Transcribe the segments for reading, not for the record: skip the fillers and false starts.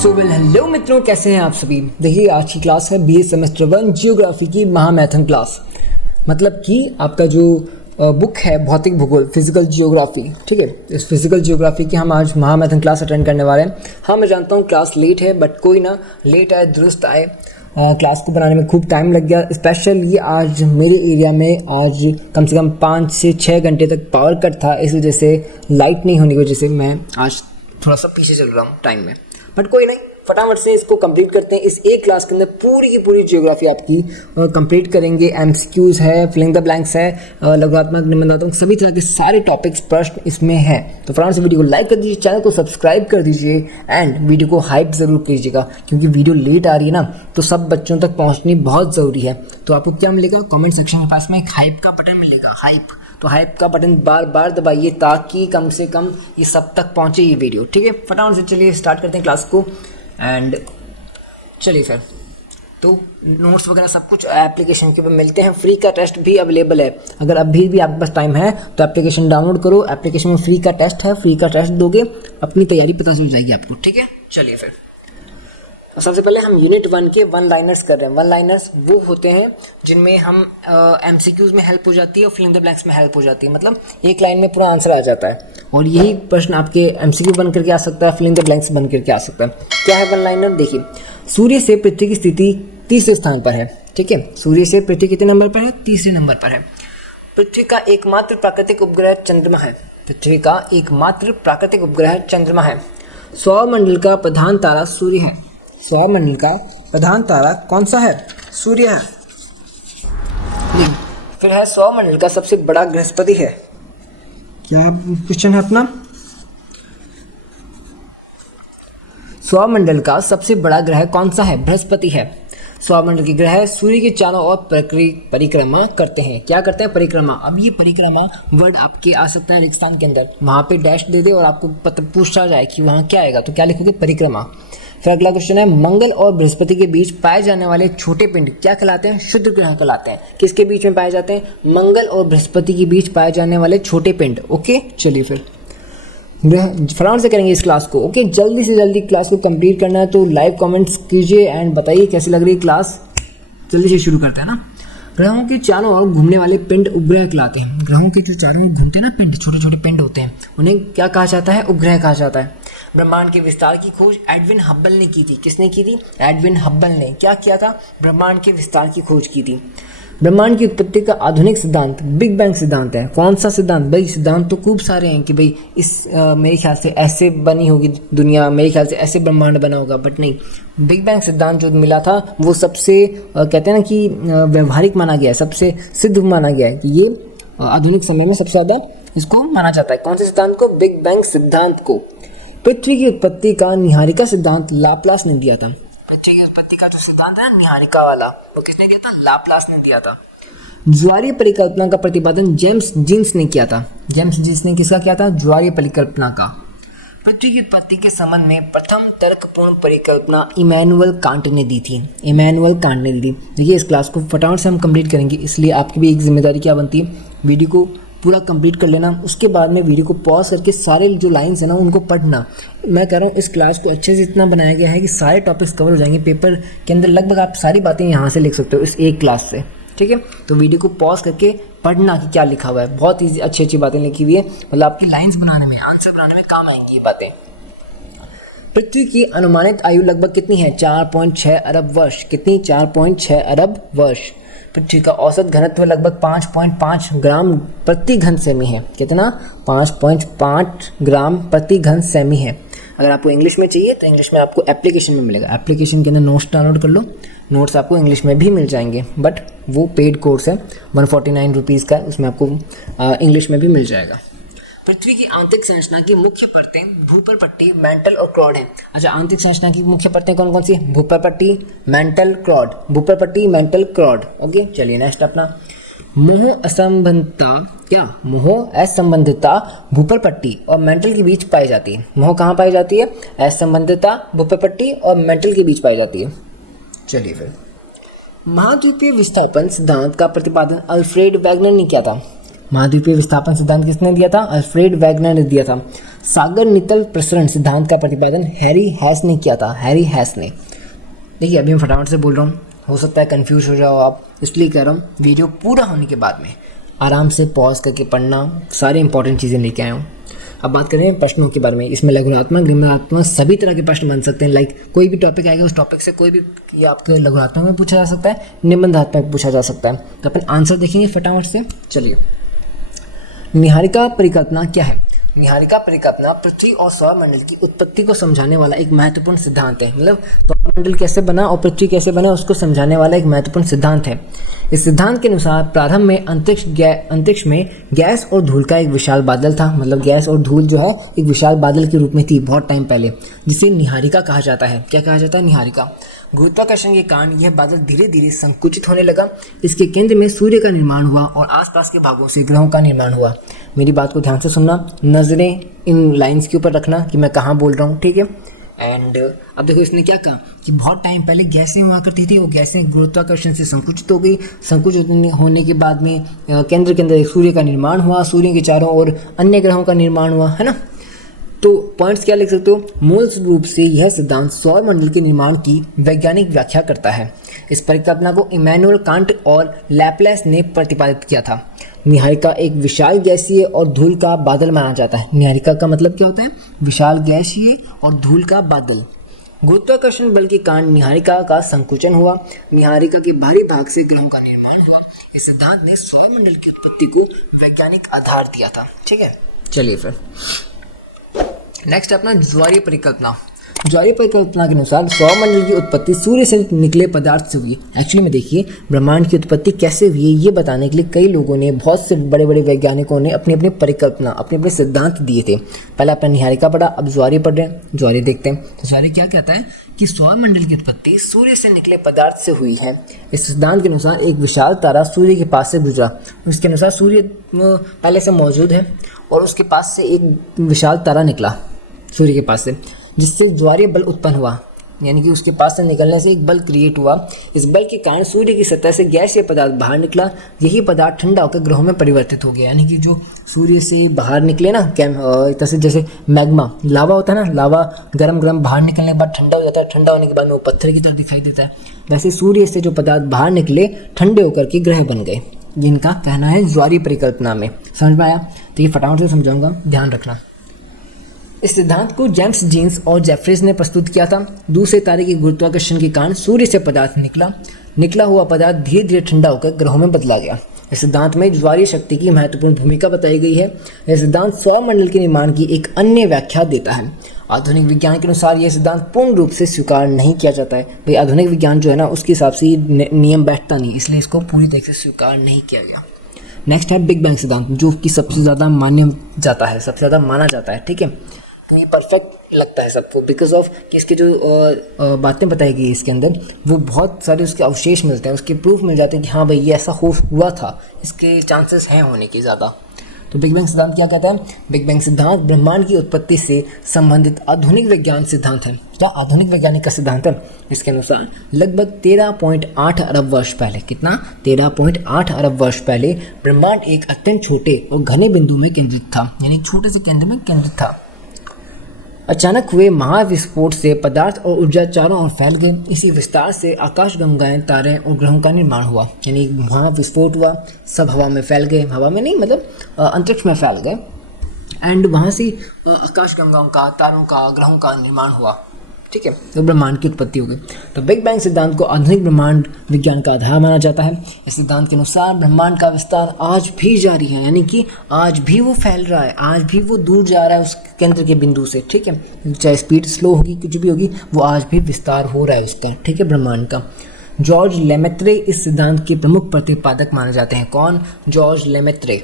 Hello मित्रों, कैसे हैं आप सभी। देखिए आज की क्लास है बीए सेमेस्टर 1 जियोग्राफी की महामैथन क्लास। मतलब कि आपका जो बुक है भौतिक भूगोल फिजिकल जियोग्राफी, ठीक है। इस फिजिकल जियोग्राफी की हम आज महामैथन क्लास अटेंड करने वाले हैं। हाँ, मैं जानता हूँ क्लास लेट है, बट कोई ना, लेट आए दुरुस्त आए। क्लास को बनाने में खूब टाइम लग गया। स्पेशली आज मेरे एरिया में आज कम से कम 5 से 6 घंटे तक पावर कट था। इस वजह से लाइट नहीं होने की वजह से मैं आज थोड़ा सा पीछे चल रहा हूँ टाइम में, बट कोई नहीं, फटाफट से इसको कंप्लीट करते हैं। इस एक क्लास के अंदर पूरी की पूरी जियोग्राफी आपकी कंप्लीट करेंगे। एमसीक्यूज है, फिलिंग द ब्लैंक्स है, लघुत्मक निबंधात्मक, सभी तरह के सारे टॉपिक्स प्रश्न इसमें है। तो फटाफट से वीडियो को लाइक कर दीजिए, चैनल को सब्सक्राइब कर दीजिए एंड वीडियो को हाइप ज़रूर कीजिएगा, क्योंकि वीडियो लेट आ रही है ना, तो सब बच्चों तक पहुँचनी बहुत ज़रूरी है। तो आपको क्या मिलेगा, कॉमेंट सेक्शन के पास में एक हाइप का बटन मिलेगा, हाइप। तो हाइप का बटन बार बार दबाइए ताकि कम से कम ये सब तक पहुँचे ये वीडियो, ठीक है। फटाफट से चलिए स्टार्ट करते हैं क्लास को। एंड चलिए फिर, तो नोट्स वगैरह सब कुछ एप्लीकेशन के ऊपर मिलते हैं। फ्री का टेस्ट भी अवेलेबल है। अगर अभी भी आपके पास टाइम है तो एप्लीकेशन डाउनलोड करो। एप्लीकेशन में फ्री का टेस्ट है, फ्री का टेस्ट दोगे, अपनी तैयारी पता चल जाएगी आपको, ठीक है। चलिए फिर, सबसे पहले हम यूनिट 1 के वन लाइनर्स कर रहे हैं। वन लाइनर्स वो होते हैं जिनमें हम एमसीक्यूज में हेल्प हो जाती है और फिलिंग द ब्लैंक्स में हेल्प हो जाती है। मतलब एक लाइन में पूरा आंसर आ जाता है और यही प्रश्न आपके एमसीक्यू बन करके आ सकता है, फिलिंग द ब्लैंक्स बन करके आ सकता है। क्या है वन लाइनर, देखिए। सूर्य से पृथ्वी की स्थिति तीसरे स्थान पर है, ठीक है। सूर्य से पृथ्वी कितने नंबर पर है, तीसरे नंबर पर है। पृथ्वी का एकमात्र प्राकृतिक उपग्रह चंद्रमा है। पृथ्वी का एकमात्र प्राकृतिक उपग्रह चंद्रमा है। सौरमंडल का प्रधान तारा सूर्य है। सौरमंडल का प्रधान तारा कौन सा है, सूर्य है। फिर है सौरमंडल का सबसे बड़ा बृहस्पति है। क्या क्वेश्चन है अपना, सौरमंडल का सबसे बड़ा ग्रह कौन सा है, बृहस्पति है। सौरमंडल के ग्रह सूर्य के चारों ओर परिक्रमा करते हैं। क्या करते हैं, परिक्रमा। अब ये परिक्रमा वर्ड आपके आ सकता है रिक्तांत के अंदर, वहां पे डैश दे दे और आपको पूछा जाए कि वहां क्या आएगा, तो क्या लिखोगे, परिक्रमा। फिर अगला क्वेश्चन है, मंगल और बृहस्पति के बीच पाए जाने वाले छोटे पिंड क्या कहलाते हैं, क्षुद्र ग्रह कहलाते हैं। किसके बीच में पाए जाते हैं, मंगल और बृहस्पति के बीच पाए जाने वाले छोटे पिंड, ओके। चलिए फिर फटाफट से करेंगे इस क्लास को, ओके। जल्दी से जल्दी क्लास को कंप्लीट करना है, तो लाइव कमेंट्स कीजिए एंड बताइए कैसी लग रही है क्लास। जल्दी से शुरू करते हैं ना। ग्रहों के चारों ओर घूमने वाले पिंड उपग्रह कहलाते हैं। ग्रहों के जो चारों ओर घूमते हैं ना पिंड, छोटे छोटे पिंड होते हैं, उन्हें क्या कहा जाता है, उपग्रह कहा जाता है। ब्रह्मांड के विस्तार की खोज एडविन हब्बल ने की थी। किसने की थी, एडविन हब्बल ने। क्या किया था, ब्रह्मांड के विस्तार की खोज की थी। ब्रह्मांड की उत्पत्ति का आधुनिक सिद्धांत बिग बैंग सिद्धांत है। कौन सा सिद्धांत, भाई सिद्धांत तो खूब सारे हैं कि भाई इस मेरे ख्याल से ऐसे बनी होगी दुनिया, मेरे ख्याल से ऐसे ब्रह्मांड बना होगा, बट नहीं, बिग बैंग सिद्धांत जो मिला था वो सबसे कहते हैं ना कि व्यवहारिक माना गया है, सबसे सिद्ध माना गया है कि ये आधुनिक समय में सबसे ज़्यादा इसको माना जाता है। कौन से सिद्धांत को, बिग बैंग सिद्धांत को। पृथ्वी की उत्पत्ति का निहारिका सिद्धांत लाप्लास ने दिया था। पृथ्वी की उत्पत्ति का जो सिद्धांत है निहारिका वाला, वो किसने दिया था, लाप्लास ने दिया था। ज्वारीय परिकल्पना का प्रतिपादन जेम्स जीन्स ने किया था। जेम्स जीन्स ने किसका किया था, ज्वारीय परिकल्पना का। पृथ्वी की उत्पत्ति के संबंध में प्रथम तर्कपूर्ण परिकल्पना इमैनुअल कांट ने दी थी। इमैनुअल कांट ने दी थी। देखिए इस क्लास को फटाफट से हम कंप्लीट करेंगे, इसलिए आपकी भी एक जिम्मेदारी क्या बनती है, वीडियो को पूरा कंप्लीट कर लेना। उसके बाद में वीडियो को पॉज करके सारे जो लाइंस है ना उनको पढ़ना। मैं कह रहा हूँ इस क्लास को अच्छे से इतना बनाया गया है कि सारे टॉपिक्स कवर हो जाएंगे पेपर के अंदर। लगभग आप सारी बातें यहाँ से लिख सकते हो इस एक क्लास से, ठीक है। तो वीडियो को पॉज करके पढ़ना कि क्या लिखा हुआ है। बहुत ईजी अच्छी अच्छी बातें लिखी हुई है, मतलब आपकी लाइन्स बनाने में, आंसर बनाने में काम आएंगी ये बातें। पृथ्वी की अनुमानित आयु लगभग कितनी है, 4.6 अरब वर्ष। कितनी, 4.6 अरब वर्ष। पृथ्वी का औसत घनत्व लगभग 5.5 ग्राम प्रति घन सेमी है। कितना, 5.5 ग्राम प्रति घन सेमी है। अगर आपको इंग्लिश में चाहिए तो इंग्लिश में आपको एप्लीकेशन में मिलेगा। एप्लीकेशन के अंदर नोट्स डाउनलोड कर लो, नोट्स आपको इंग्लिश में भी मिल जाएंगे, बट वो पेड कोर्स है, 149 रुपीज़ का है, उसमें आपको इंग्लिश में भी मिल जाएगा। पृथ्वी की आंतरिक संरचना की मुख्य परतें भूपर पट्टी, मेंटल और क्रॉड है। अच्छा, आंतरिक संरचना की मुख्य परतें कौन कौन सी है, भूपर पट्टी, मेंटल, क्रॉड। भूपर पट्टी, मेंटल, क्रॉड, ओके। चलिए नेक्स्ट अपना, मोह असंबंधितता, क्या, मोह असंबंधितता भूपर पट्टी और मेंटल के बीच पाई जाती है। मोह कहाँ पाई जाती है, असंबंधितता भूपर पट्टी और मेंटल के बीच पाई जाती है। चलिए फिर, महाद्वीपीय विस्थापन सिद्धांत का प्रतिपादन अल्फ्रेड वैगनर ने किया था। महाद्वीपीय विस्थापन सिद्धांत किसने दिया था? अल्फ्रेड वैगनर ने दिया था। सागर नितल प्रसरण सिद्धांत का प्रतिपादन हैरी हैस ने किया था, हैरी हैस ने। देखिए अभी मैं फटाफट से बोल रहा हूँ, हो सकता है कंफ्यूज हो जाओ आप, इसलिए कह रहा हूँ वीडियो पूरा होने के बाद में आराम से पॉज करके पढ़ना, सारी इंपॉर्टेंट चीज़ें लेके आया हूँ। अब बात करें प्रश्नों के बारे में। इसमें लघुनात्मक, निम्नात्मक सभी तरह के प्रश्न बन सकते हैं। लाइक कोई भी टॉपिक आएगा उस टॉपिक से कोई भी, ये आपके लघुनात्मक में पूछा जा सकता है, निबंधात्मक पूछा जा सकता है। तो अपन आंसर देखेंगे फटाफट से। चलिए, निहारिका परिकल्पना क्या है? निहारिका परिकल्पना पृथ्वी और सौरमंडल की उत्पत्ति को समझाने वाला एक महत्वपूर्ण सिद्धांत है। मतलब सौरमंडल कैसे बना और पृथ्वी कैसे बना उसको समझाने वाला एक महत्वपूर्ण सिद्धांत है। इस सिद्धांत के अनुसार प्रारंभ में अंतरिक्ष में गैस और धूल का एक विशाल बादल था। मतलब गैस और धूल जो है एक विशाल बादल के रूप में थी बहुत टाइम पहले, जिसे निहारिका कहा जाता है। क्या कहा जाता है? निहारिका। गुरुत्वाकर्षण के कारण यह बादल धीरे धीरे संकुचित होने लगा। इसके केंद्र में सूर्य का निर्माण हुआ और आसपास के भागों से ग्रहों का निर्माण हुआ। मेरी बात को ध्यान से सुनना, नजरें इन लाइंस के ऊपर रखना कि मैं कहाँ बोल रहा हूँ, ठीक है। एंड अब देखो इसने क्या कहा कि बहुत टाइम पहले गैसें हुआ करती थी, वो गैसें गुरुत्वाकर्षण से संकुचित हो गई। संकुचित होने के बाद में केंद्र के अंदर एक सूर्य का निर्माण हुआ, सूर्य के चारों ओर अन्य ग्रहों का निर्माण हुआ, है ना। तो पॉइंट्स क्या लिख सकते हो? मूल रूप से यह सिद्धांत सौरमंडल के निर्माण की वैज्ञानिक व्याख्या करता है। इस परिकल्पना को इमैनुअल कांट और लैपलेस ने प्रतिपादित किया था। निहारिका एक विशाल गैसीय और धूल का बादल माना जाता है। निहारिका का मतलब क्या होता है? विशाल गैसीय और धूल का बादल। गुरुत्वाकर्षण बल के कारण निहारिका का संकुचन हुआ। निहारिका के बाहरी भाग से ग्रहों का निर्माण हुआ। इस सिद्धांत ने सौरमंडल की उत्पत्ति को वैज्ञानिक आधार दिया था, ठीक है। चलिए फिर नेक्स्ट अपना ज्वारीय परिकल्पना। ज्वारीय परिकल्पना के अनुसार सौरमंडल की उत्पत्ति सूर्य से निकले पदार्थ से हुई। एक्चुअली में देखिए ब्रह्मांड की उत्पत्ति कैसे हुई है ये बताने के लिए कई लोगों ने, बहुत से बड़े बड़े वैज्ञानिकों ने अपनी अपनी परिकल्पना, अपने अपने सिद्धांत दिए थे। पहले अपना निहारिका पढ़ा, अब ज्वारीय पढ़ रहे हैं। ज्वारीय देखते हैं। तो ज्वारीय क्या कहता है कि सौरमंडल की उत्पत्ति सूर्य से निकले पदार्थ से हुई है। इस सिद्धांत के अनुसार एक विशाल तारा सूर्य के पास से गुजरा। उसके अनुसार सूर्य पहले से मौजूद है और उसके पास से एक विशाल तारा निकला सूर्य के पास से, जिससे ज्वारीय बल उत्पन्न हुआ। यानी कि उसके पास से निकलने से एक बल क्रिएट हुआ। इस बल के कारण सूर्य की सतह से गैसीय पदार्थ बाहर निकला। यही पदार्थ ठंडा होकर ग्रहों में परिवर्तित हो गया। यानी कि जो सूर्य से बाहर निकले ना, जैसे मैग्मा, लावा होता है ना, लावा गरम गरम बाहर निकलने के बाद ठंडा हो जाता है, ठंडा होने के बाद में वो पत्थर की तरह दिखाई देता है। वैसे सूर्य से जो पदार्थ बाहर निकले ठंडे होकर के ग्रह बन गए। जिनका कहना है ज्वारीय परिकल्पना में। समझ में आया? तो ये फटाफट से समझाऊंगा, ध्यान रखना। इस सिद्धांत को जेम्स जीन्स और जेफरीज ने प्रस्तुत किया था। दूसरे तारे के गुरुत्वाकर्षण के कारण सूर्य से पदार्थ निकला हुआ पदार्थ धीरे धीरे ठंडा होकर ग्रहों में बदला गया। इस सिद्धांत में ज्वारीय शक्ति की महत्वपूर्ण भूमिका बताई गई है। यह सिद्धांत सौरमंडल के निर्माण की एक अन्य व्याख्या देता है। आधुनिक विज्ञान के अनुसार यह सिद्धांत पूर्ण रूप से स्वीकार नहीं किया जाता है। भाई आधुनिक विज्ञान जो है ना, उसके हिसाब से नियम बैठता नहीं, इसलिए इसको पूरी तरह से स्वीकार नहीं किया गया। नेक्स्ट है बिग बैंग सिद्धांत, जो कि सबसे ज़्यादा मान्य जाता है, सबसे ज़्यादा माना जाता है, ठीक है। तो ये परफेक्ट लगता है सबको बिकॉज ऑफ कि इसके जो बातें बताई गई इसके अंदर, वो बहुत सारे उसके अवशेष मिलते हैं, उसके प्रूफ मिल जाते हैं कि हाँ भाई ये ऐसा हुआ था, इसके चांसेस हैं होने के ज़्यादा। तो बिग बैंग सिद्धांत क्या कहता है? बिग बैंग सिद्धांत ब्रह्मांड की उत्पत्ति से संबंधित आधुनिक वैज्ञानिक सिद्धांत है। क्या आधुनिक वैज्ञानिक का सिद्धांत है? इसके अनुसार लगभग 13.8 अरब वर्ष पहले, कितना? 13.8 अरब वर्ष पहले ब्रह्मांड एक अत्यंत छोटे और घने बिंदु में केंद्रित था। यानी छोटे से केंद्र में केंद्रित था। अचानक हुए महाविस्फोट से पदार्थ और ऊर्जा चारों ओर फैल गए। इसी विस्तार से आकाशगंगाएं, तारे और ग्रहों का निर्माण हुआ। यानी महाविस्फोट हुआ, सब हवा में फैल गए, हवा में नहीं मतलब अंतरिक्ष में फैल गए। एंड वहाँ से आकाशगंगाओं का, तारों का, ग्रहों का निर्माण हुआ, ठीक है। तो ब्रह्मांड की उत्पत्ति हो गई। तो बिग बैंग सिद्धांत को आधुनिक ब्रह्मांड विज्ञान का आधार माना जाता है। इस सिद्धांत के अनुसार ब्रह्मांड का विस्तार आज भी जारी है। यानी कि आज भी वो फैल रहा है, आज भी वो दूर जा रहा है उस केंद्र के बिंदु से, ठीक है। चाहे स्पीड स्लो होगी, कुछ भी होगी, वो आज भी विस्तार हो रहा है उसका, ठीक है, ब्रह्मांड का। जॉर्ज लेमेत्रे इस सिद्धांत के प्रमुख प्रतिपादक माने जाते हैं। कौन? George Lemaître.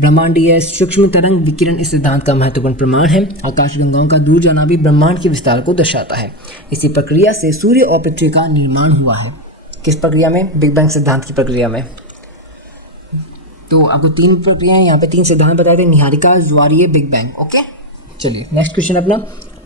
ब्रह्मांडीय सूक्ष्म तरंग विकिरण इस सिद्धांत का महत्वपूर्ण प्रमाण है। आकाशगंगाओं का दूर जाना भी ब्रह्मांड के विस्तार को दर्शाता है। इसी प्रक्रिया से सूर्य और पृथ्वी का निर्माण हुआ है। किस प्रक्रिया में? बिग बैंग सिद्धांत की प्रक्रिया में। तो आपको 3 प्रक्रियाएं यहाँ पे 3 सिद्धांत बताए थे, निहारिका, ज्वारीय, बिग बैंग। ओके, चलिए नेक्स्ट क्वेश्चन अपना,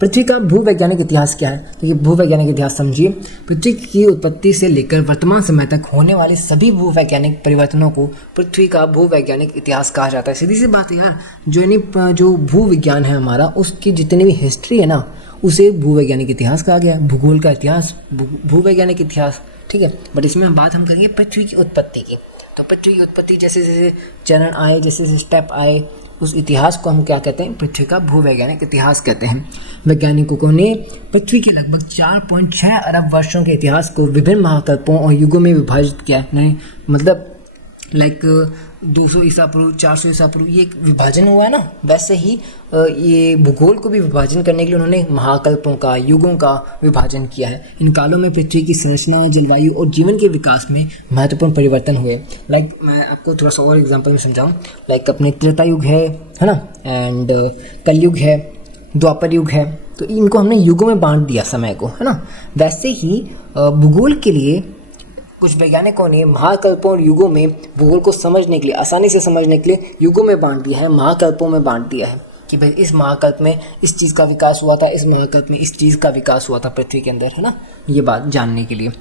पृथ्वी का भूवैज्ञानिक इतिहास क्या है? तो ये भूवैज्ञानिक इतिहास समझिए, पृथ्वी की उत्पत्ति से लेकर वर्तमान समय तक होने वाले सभी भूवैज्ञानिक परिवर्तनों को पृथ्वी का भूवैज्ञानिक इतिहास कहा जाता है। सीधी सी बात है यार, जो भूविज्ञान है हमारा, उसकी जितनी भी हिस्ट्री है ना, उसे भूवैज्ञानिक इतिहास कहा गया है। भूगोल का इतिहास भूवैज्ञानिक इतिहास, ठीक है। बट इसमें हम करेंगे पृथ्वी की उत्पत्ति की। तो पृथ्वी की उत्पत्ति जैसे जैसे चरण आए, जैसे जैसे स्टेप आए, उस इतिहास को हम क्या कहते हैं? पृथ्वी का भूवैज्ञानिक इतिहास कहते हैं। वैज्ञानिकों ने पृथ्वी के लगभग 4.6 अरब वर्षों के इतिहास को विभिन्न महाकल्पों और युगों में विभाजित किया है। नहीं मतलब लाइक 200 ईसा पूर्व, 400 ईसा पूर्व, ये एक विभाजन हुआ है ना, वैसे ही ये भूगोल को भी विभाजन करने के लिए उन्होंने महाकल्पों का, युगों का विभाजन किया है। इन कालों में पृथ्वी की संरचना, जलवायु और जीवन के विकास में महत्वपूर्ण परिवर्तन हुए। लाइक मैं आपको थोड़ा सा और एग्जांपल में समझाऊं, लाइक अपने त्रेता युग है ना, एंड कलयुग है, द्वापर युग है, तो इनको हमने युगों में बांट दिया समय को, है ना। वैसे ही भूगोल के लिए कुछ वैज्ञानिकों ने महाकल्पों और युगों में भूगोल को समझने के लिए, आसानी से समझने के लिए युगों में बांट दिया है, महाकल्पों में बांट दिया है कि भाई इस महाकल्प में इस चीज़ का विकास हुआ था, इस महाकल्प में इस चीज़ का विकास हुआ था पृथ्वी के अंदर, है ना, ये बात जानने के लिए।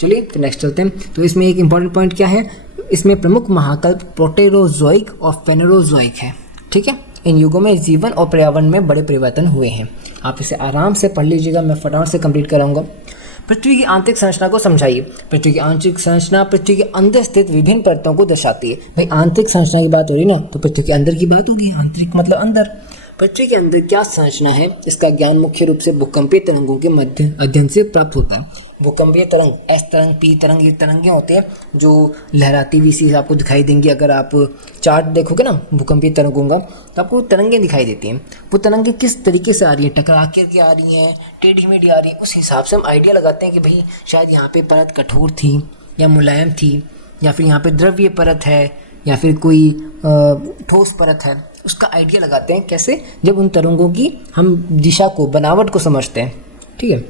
चलिए तो नेक्स्ट चलते हैं। तो इसमें एक इंपॉर्टेंट पॉइंट क्या है, इसमें प्रमुख महाकल्प प्रोटेरोजोइक और फेनेरोजोइक है, ठीक है। इन युगों में जीवन और पर्यावरण में बड़े परिवर्तन हुए हैं। आप इसे आराम से पढ़ लीजिएगा, मैं फटाफट से कंप्लीट कराऊंगा। पृथ्वी की आंतरिक संरचना को समझाइए। पृथ्वी की आंतरिक संरचना पृथ्वी के अंदर स्थित विभिन्न परतों को दर्शाती है। भाई आंतरिक संरचना की बात हो रही ना, तो पृथ्वी के अंदर की बात होगी। आंतरिक मतलब अंदर। पृथ्वी के अंदर क्या संरचना है, इसका ज्ञान मुख्य रूप से भूकंपीय तरंगों के अध्ययन से प्राप्त होता है। भूकंपीय तरंग, एस तरंग, पी तरंग, ये तरंगे होते हैं जो लहराती हुई सी आपको दिखाई देंगी। अगर आप चार्ट देखोगे ना भूकंपीय तरंगों का, तो आपको तरंगें दिखाई देती हैं। वो तरंगें किस तरीके से आ रही हैं, टकरा के आ रही हैं, टेढ़ी मेढ़ी आ रही है, उस हिसाब से हम आइडिया लगाते हैं कि भाई शायद यहाँ पे परत कठोर थी या मुलायम थी, या फिर यहाँ पे द्रव्य परत है, या फिर कोई ठोस परत है। उसका आइडिया लगाते हैं कैसे, जब उन तरंगों की हम दिशा को, बनावट को समझते हैं, ठीक है।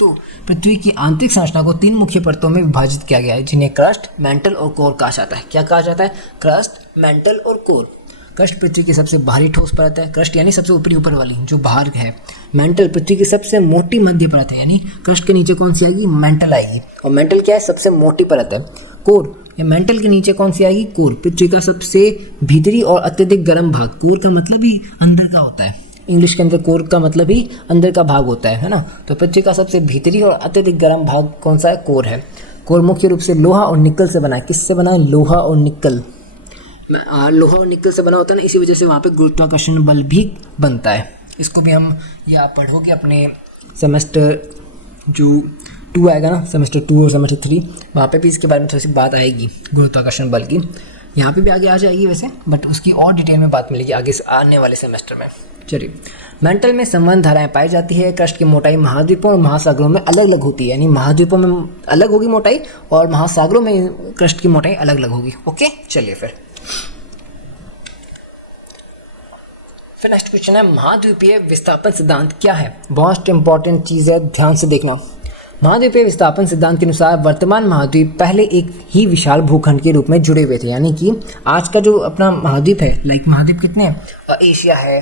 तो पृथ्वी की आंतरिक संरचना को 3 मुख्य परतों में विभाजित किया गया है, जिन्हें क्रस्ट, मेंटल और कोर कहा जाता है। क्या कहा जाता है? क्रस्ट, मेंटल और कोर। क्रस्ट पृथ्वी की सबसे बाहरी ठोस परत है, क्रस्ट यानी सबसे ऊपरी ऊपर वाली जो बाहर है। मेंटल पृथ्वी की सबसे मोटी मध्य परत है, यानी क्रस्ट के नीचे कौन सी आएगी? मेंटल आएगी। और मेंटल क्या है? सबसे मोटी परत है। कोर, या मेंटल के नीचे कौन सी आएगी? कोर, पृथ्वी का सबसे भीतरी और अत्यधिक गर्म भाग। कोर का मतलब ही अंदर का होता है, इंग्लिश के अंदर कोर का मतलब ही अंदर का भाग होता है ना। तो पृथ्वी का सबसे भीतरी और अत्यधिक गर्म भाग कौन सा है? कोर है। कोर मुख्य रूप से लोहा और निकल से बना है। किससे बना है? लोहा और निकल। लोहा और निकल से बना होता है ना, इसी वजह से वहाँ पे गुरुत्वाकर्षण बल भी बनता है। इसको भी हम ये आप पढ़ोगे अपने सेमेस्टर जो 2 आएगा ना, सेमेस्टर 2 और सेमेस्टर 3, वहाँ पे भी इसके बारे में थोड़ी सी बात आएगी गुरुत्वाकर्षण बल की। यहाँ पे भी आगे आ जाएगी वैसे, बट उसकी और डिटेल में बात मिलेगी आगे आने वाले सेमेस्टर में। चलिए, मेंटल में संबंध धाराएं पाई जाती है। क्रस्ट की मोटाई महाद्वीपों और महासागरों में अलग अलग होती है, यानी महाद्वीपों में अलग होगी मोटाई और महासागरों में क्रस्ट की मोटाई अलग अलग होगी। ओके, चलिए फिर नेक्स्ट क्वेश्चन है, महाद्वीपीय विस्थापन सिद्धांत क्या है? बहुत इंपॉर्टेंट चीज़ है, ध्यान से देखना। महाद्वीपीय विस्थापन सिद्धांत के अनुसार वर्तमान महाद्वीप पहले एक ही विशाल भूखंड के रूप में जुड़े हुए थे, यानी कि आज का जो अपना महाद्वीप है, लाइक महाद्वीप कितने हैं? एशिया है,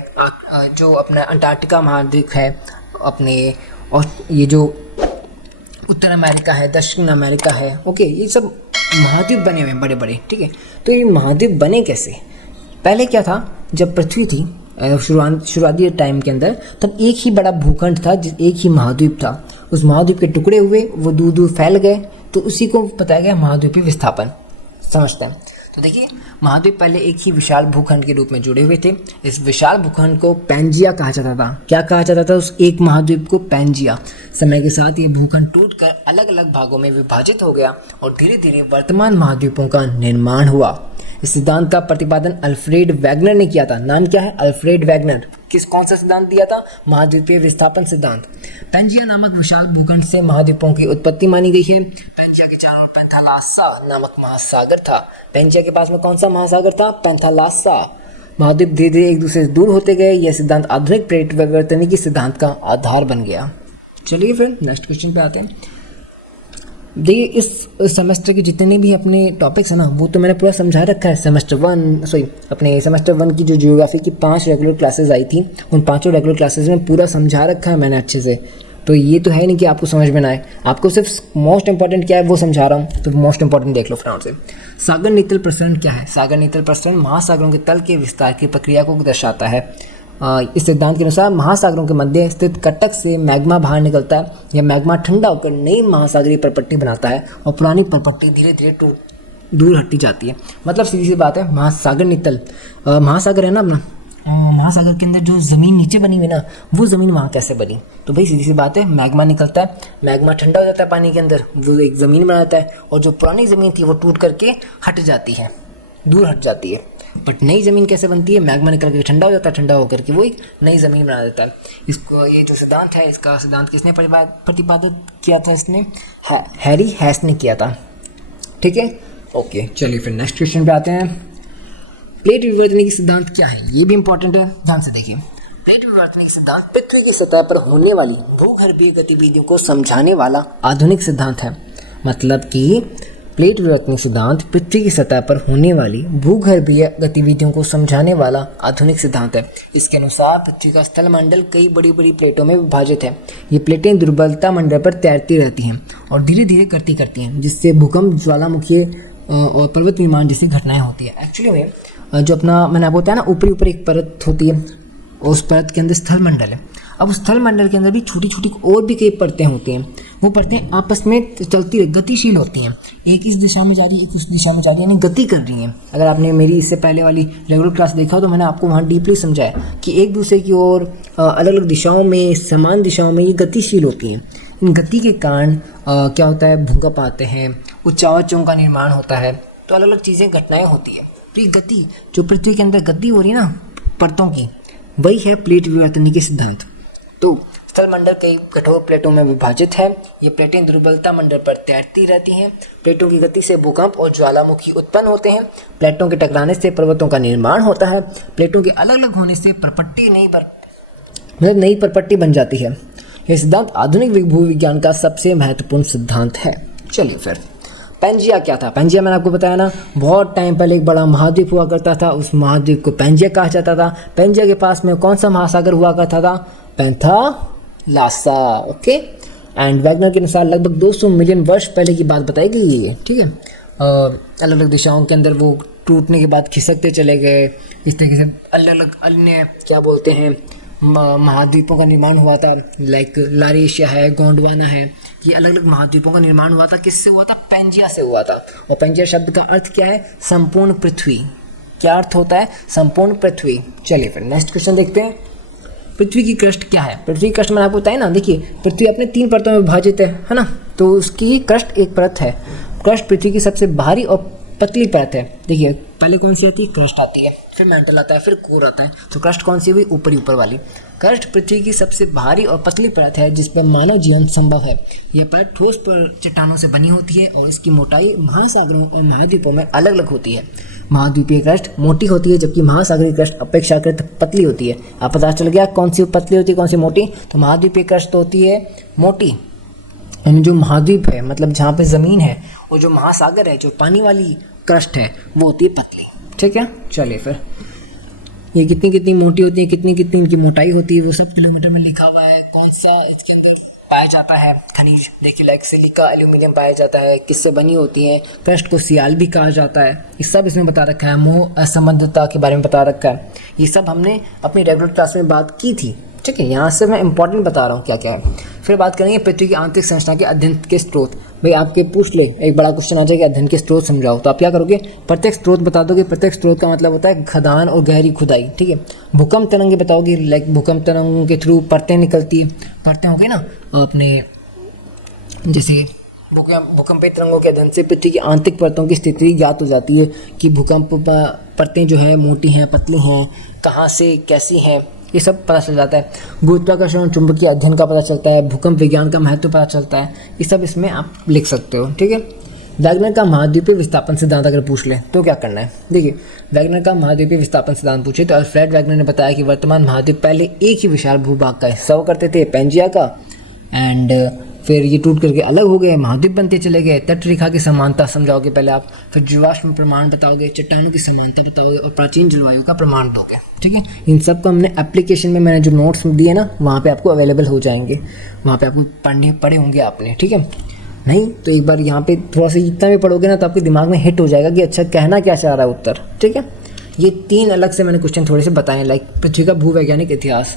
जो अपना अंटार्कटिका महाद्वीप है अपने, और ये जो उत्तर अमेरिका है, दक्षिण अमेरिका है, ओके, ये सब महाद्वीप बने हुए हैं बड़े बड़े, ठीक है। तो ये महाद्वीप बने कैसे? पहले क्या था, जब पृथ्वी थी शुरुआती टाइम के अंदर, तब एक ही बड़ा भूखंड था, एक ही महाद्वीप था। उस महाद्वीप के टुकड़े हुए, वो दूर दूर फैल गए, तो उसी को बताया गया महाद्वीपीय विस्थापन। समझते हैं? तो देखिए, महाद्वीप पहले एक ही विशाल भूखंड के रूप में जुड़े हुए थे। इस विशाल भूखंड को पैंजिया कहा जाता था। क्या कहा जाता था उस एक महाद्वीप को? पैंजिया। समय के साथ ये भूखंड टूटकर अलग अलग भागों में विभाजित हो गया और धीरे धीरे वर्तमान महाद्वीपों का निर्माण हुआ। इस सिद्धांत का प्रतिपादन अल्फ्रेड वैगनर ने किया था। नाम क्या है? Alfred Wegener. कौन सा सिद्धांत दिया था? महाद्वीपीय विस्थापन सिद्धांत। पैंजिया नामक विशाल भूखंड से महाद्वीपों की उत्पत्ति मानी गई है। पैंजिया के चारों ओर पैंथालासा नामक महासागर था। पैंजिया के पास में कौन सा महासागर था? पैंथालासा। महाद्वीप धीरे धीरे एक दूसरे से दूर होते गए। यह सिद्धांत आधुनिक प्लेट विवर्तनिकी सिद्धांत का आधार बन गया। चलिए फिर नेक्स्ट क्वेश्चन पे आते हैं। देखिए इस सेमेस्टर के जितने भी अपने टॉपिक्स हैं ना वो तो मैंने पूरा समझा रखा है। अपने सेमेस्टर 1 की जो ज्योग्राफी की 5 रेगुलर क्लासेस आई थी उन 5 रेगुलर क्लासेस में पूरा समझा रखा है मैंने अच्छे से। तो ये तो है नहीं कि आपको समझ में ना आए, आपको सिर्फ मोस्ट इंपॉर्टेंट क्या है वो समझा रहा हूँ। तो मोस्ट इंपॉर्टेंट देख लो फ्रेंड से। सागर नीतल प्रसरण क्या है? सागर नीतल प्रसरण महासागरों के तल के विस्तार की प्रक्रिया को दर्शाता है। इस सिद्धांत के अनुसार महासागरों के मध्य स्थित कटक से मैग्मा बाहर निकलता है। यह मैग्मा ठंडा होकर नई महासागरीय परपट्टी बनाता है और पुरानी परपट्टी धीरे धीरे दूर हटती जाती है। मतलब सीधी सी बात है, महासागर नीतल महासागर है ना अपना, महासागर के अंदर जो ज़मीन नीचे बनी हुई ना वो ज़मीन वहाँ कैसे बनी? तो भाई सीधी सी बात है, मैग्मा निकलता है, मैग्मा ठंडा हो जाता है पानी के अंदर, वो एक ज़मीन बनाता है और जो पुरानी ज़मीन थी वो टूट करके हट जाती है, दूर हट जाती है। बट नई ज़मीन कैसे बनती है? मैग्मा निकल के ठंडा हो जाता है, ठंडा होकर के वो एक नई ज़मीन बना देता है। इसको ये जो सिद्धांत है, इसका सिद्धांत किसने प्रतिपादित किया था? इसने हैरी हेस ने किया था। ठीक है, ओके चलिए फिर नेक्स्ट क्वेश्चन पे आते हैं। प्लेट विवर्तनिकी सिद्धांत क्या है? ये भी इंपॉर्टेंट है, ध्यान से देखिए। प्लेट विवर्तनिकी सिद्धांत पृथ्वी की सतह पर होने वाली भूगर्भीय गतिविधियों को समझाने वाला आधुनिक सिद्धांत है। मतलब कि प्लेट विवर्तनिक सिद्धांत पृथ्वी की सतह पर होने वाली भूगर्भीय गतिविधियों को समझाने वाला आधुनिक सिद्धांत है। इसके अनुसार पृथ्वी का स्थल मंडल कई बड़ी बड़ी प्लेटों में विभाजित है। ये प्लेटें दुर्बलता मंडल पर तैरती रहती हैं और धीरे धीरे करती हैं, जिससे भूकंप, ज्वालामुखी और पर्वत निर्माण जैसी घटनाएं होती है। एक्चुअली में जो अपना मैंने आपको बताया ना, ऊपर एक परत होती है और उस परत के अंदर स्थल मंडल है। अब उस स्थल मंडल के अंदर भी छोटी छोटी और भी कई परतें होती हैं। वो परतें आपस में चलती गतिशील होती हैं, एक इस दिशा में जा रही है, एक उस दिशा में जा रही है, यानी गति कर रही हैं। अगर आपने मेरी इससे पहले वाली रेगुलर क्लास देखा हो तो मैंने आपको वहाँ डीपली समझाया कि एक दूसरे की ओर अलग अलग दिशाओं में, समान दिशाओं में ये गतिशील होती हैं। इन गति के कारण क्या होता है? भूकंप आते हैं, उच्चावचों का निर्माण होता है, तो अलग अलग चीज़ें, घटनाएँ होती हैं। तो ये गति जो पृथ्वी के अंदर गति हो रही है ना परतों की, वही है प्लेट विवर्तनिकी सिद्धांत। तो स्थल मंडल कई कठोर प्लेटों में विभाजित है। ये प्लेटें दुर्बलता मंडल पर तैरती रहती हैं। प्लेटों की गति से भूकंप और ज्वालामुखी उत्पन्न होते हैं। प्लेटों के टकराने से पर्वतों का निर्माण होता है। प्लेटों के अलग अलग होने से नई परपट्टी बन जाती है। यह सिद्धांत आधुनिक भूविज्ञान का सबसे महत्वपूर्ण सिद्धांत है। चलिए फिर पेंजिया क्या था? पेंजिया मैंने आपको बताया ना, बहुत टाइम पहले एक बड़ा महाद्वीप हुआ करता था, उस महाद्वीप को पेंजिया कहा जाता था। पेंजिया के पास में कौन सा महासागर हुआ करता था? पैंथालासा। ओके, एंड वैगनर के अनुसार लगभग 200 मिलियन वर्ष पहले की बात बताई गई है। ठीक है, अलग अलग दिशाओं के अंदर वो टूटने के बाद खिसकते चले गए। इस तरीके से अलग अलग अन्य क्या बोलते हैं महाद्वीपों का निर्माण हुआ था। लाइक लारेशिया है, गोंडवाना है, ये अलग अलग महाद्वीपों का निर्माण हुआ था। किससे हुआ था? पेंजिया से हुआ था। और पेंजिया शब्द का अर्थ क्या है? संपूर्ण पृथ्वी। क्या अर्थ होता है? संपूर्ण पृथ्वी। चलिए फिर नेक्स्ट क्वेश्चन देखते हैं। पृथ्वी की क्रस्ट क्या है? पृथ्वी की क्रस्ट मैंने आपको बताया ना, देखिए पृथ्वी अपने 3 परतों में विभाजित है ना, तो उसकी क्रस्ट एक परत है। क्रस्ट पृथ्वी की सबसे भारी और पतली परत है। देखिए पहले कौन सी आती है? क्रस्ट आती है, फिर मैंटल आता है, फिर कोर आता है। तो क्रस्ट कौन सी हुई? ऊपर वाली। क्रस्ट पृथ्वी की सबसे भारी और पतली परत है जिस पर मानव जीवन संभव है। यह परत ठोस चट्टानों से बनी होती है और इसकी मोटाई महासागरों और महाद्वीपों में अलग अलग होती है। महाद्वीपीय क्रस्ट मोटी होती है जबकि महासागरीय क्रस्ट अपेक्षाकृत पतली होती है। आप पता चल गया कौन सी पतली होती है कौन सी मोटी? तो महाद्वीपीय क्रस्ट तो होती है मोटी, यानी जो महाद्वीप है मतलब जहाँ पे ज़मीन है, और जो महासागर है, जो पानी वाली क्रस्ट है, वो होती है पतली। ठीक है, चलिए फिर ये कितनी कितनी मोटी होती है, कितनी कितनी इनकी मोटाई होती है, वो सब किलोमीटर में लिखा हुआ है। कौन सा इसके अंदर पाया जाता है खनिज? देखिए लाइक सिलिका, एल्यूमिनियम पाया जाता है। किससे बनी होती है? क्रस्ट को सियाल भी कहा जाता है। ये सब इसमें बता रखा है। मोह असंबद्धता के बारे में बता रखा है। ये सब हमने अपनी रेगुलर क्लास में बात की थी। ठीक है, यहाँ से मैं इंपॉर्टेंट बता रहा हूँ क्या क्या है। फिर बात करेंगे पृथ्वी की आंतरिक संरचना के अध्ययन के स्रोत। भाई आपके पूछ ले, एक बड़ा क्वेश्चन आ जाएगा अध्ययन के स्रोत समझाओ, तो आप क्या करोगे? प्रत्येक स्रोत बता दोगे। प्रत्येक स्रोत का मतलब होता है खदान और गहरी खुदाई। ठीक है, भूकंप तरंगे बताओगे, लाइक भूकंप तरंगों के थ्रू परतें निकलती, परतें हो गई ना अपने, जैसे भूकंपीय तरंगों के अध्ययन से पृथ्वी की आंतरिक परतों की स्थिति ज्ञात हो जाती है कि भूकंप परतें जो है मोटी हैं, पतली हैं, कहाँ से कैसी हैं, ये सब पता चल जाता है। गुरुत्वाकर्षण और चुंबकीय अध्ययन का पता चलता है। भूकंप विज्ञान का महत्व पता चलता है। ये सब इसमें आप लिख सकते हो। ठीक है, वैगनर का महाद्वीपीय विस्थापन सिद्धांत अगर पूछ ले तो क्या करना है? देखिए वैगनर का महाद्वीपीय विस्थापन सिद्धांत पूछे तो अल्फ्रेड वैगनर ने बताया कि वर्तमान महाद्वीप पहले एक ही विशाल भूभाग का हिस्सा हुआ करते थे, पेंजिया का, एंड फिर ये टूट करके अलग हो गए, महाद्वीप बनते चले गए, तट रेखा की समानता समझाओगे पहले आप, फिर जीवाश्म प्रमाण बताओगे, चट्टानों की समानता बताओगे और प्राचीन जलवायु का प्रमाण दोगे। ठीक है, इन सब को हमने एप्लीकेशन में मैंने जो नोट्स दिए ना वहाँ पे आपको अवेलेबल हो जाएंगे, वहाँ पे आपको पढ़े होंगे आपने। ठीक है, नहीं तो एक बार यहाँ पे थोड़ा सा इतना भी पढ़ोगे ना तो आपके दिमाग में हिट हो जाएगा कि अच्छा कहना क्या चाह रहा है उत्तर। ठीक है, ये 3 अलग से मैंने क्वेश्चन थोड़े से बताए, लाइक पृथ्वी का भूवैज्ञानिक इतिहास,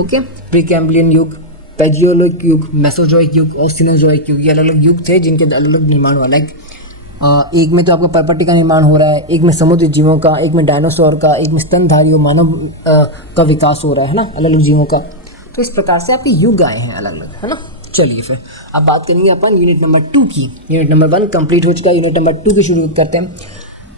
ओके, प्रीकैम्ब्रियन युग, पैजियोलिक युग, मेसोजोइक युग और सिनोजोइक युग, ये अलग अलग युग थे जिनके अलग अलग निर्माण हुआ। लाइक एक में तो आपका पर्पटी का निर्माण हो रहा है, एक में समुद्री जीवों का, एक में डायनासोर का, एक में स्तनधारियों मानव का विकास हो रहा है ना, अलग अलग जीवों का। तो इस प्रकार से आपके युग आए हैं अलग अलग, है ना। चलिए फिर अब बात करेंगे अपन यूनिट नंबर 2 की। यूनिट नंबर 1 कंप्लीट हो चुका है, यूनिट नंबर 2 की शुरू करते हैं।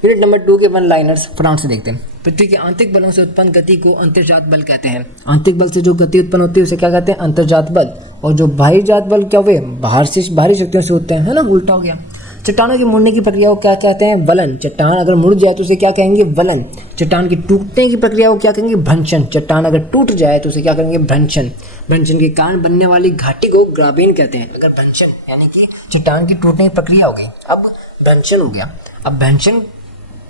यूनिट नंबर 2 के 1 लाइनर्स फटाफट से देखते हैं। पृथ्वी के आंतरिक बलों से उत्पन्न गति को अंतर्जात बल कहते हैं। आंतरिक बल से जो गति उत्पन्न होती है उसे क्या कहते हैं? अंतर्जात बल। और जो बाह्यजात बल क्या हुए? बाहरी शक्तियों से होते हैं, है ना, उल्टा हो गया। चट्टानों की मुड़ने की प्रक्रिया को क्या कहते हैं? वलन। चट्टान अगर मुड़ जाए तो उसे क्या कहेंगे? वलन। चट्टान की टूटने की प्रक्रिया को क्या कहेंगे? भ्रंशन। चट्टान अगर टूट जाए तो उसे क्या कहेंगे? भ्रंशन। भ्रंशन के कारण बनने वाली घाटी को ग्राबेन कहते हैं। अगर भ्रंशन यानी कि चट्टान की टूटने की प्रक्रिया हो गई, अब भ्रंशन हो गया। अब भ्रंशन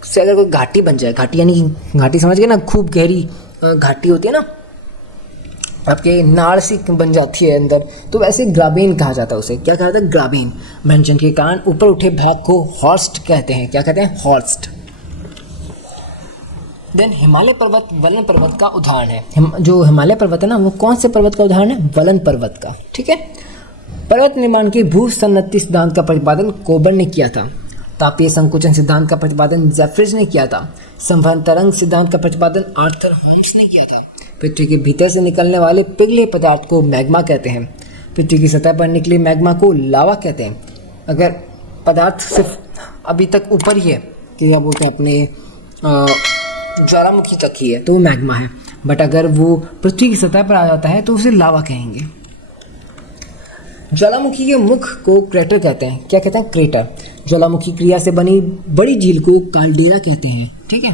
से अगर कोई घाटी बन जाए, घाटी यानी कि घाटी समझ गए ना, खूब गहरी घाटी होती है ना, आपके नाड़ सी बन जाती है अंदर, तो वैसे ग्राबेन कहा जाता है। उसे क्या कहा जाता है? ग्राबेन। भ्रंशन के कारण ऊपर उठे भाग को हॉर्स्ट कहते हैं। क्या कहते हैं? हॉर्स्ट। देन हिमालय पर्वत वलन पर्वत का उदाहरण है। जो हिमालय पर्वत है ना, वो कौन से पर्वत का उदाहरण है? वलन पर्वत का। ठीक है। पर्वत निर्माण के भू सन्नति सिद्धांत का प्रतिपादन कोबर ने किया था। तापीय संकुचन सिद्धांत का प्रतिपादन जेफरीज ने किया था। संवहन तरंग सिद्धांत का प्रतिपादन आर्थर होम्स ने किया था। पृथ्वी के भीतर से निकलने वाले पिघले पदार्थ को मैग्मा कहते हैं। पृथ्वी की सतह पर निकले मैग्मा को लावा कहते हैं। अगर पदार्थ सिर्फ अभी तक ऊपर ही है, कि क्या बोलते हैं अपने ज्वालामुखी तक ही है, तो वो मैग्मा है। बट अगर वो पृथ्वी की सतह पर आ जाता है तो उसे लावा कहेंगे। ज्वालामुखी के मुख को क्रेटर कहते हैं। क्या कहते हैं? क्रेटर। ज्वालामुखी क्रिया से बनी बड़ी झील को काल्डेरा कहते हैं। ठीक है।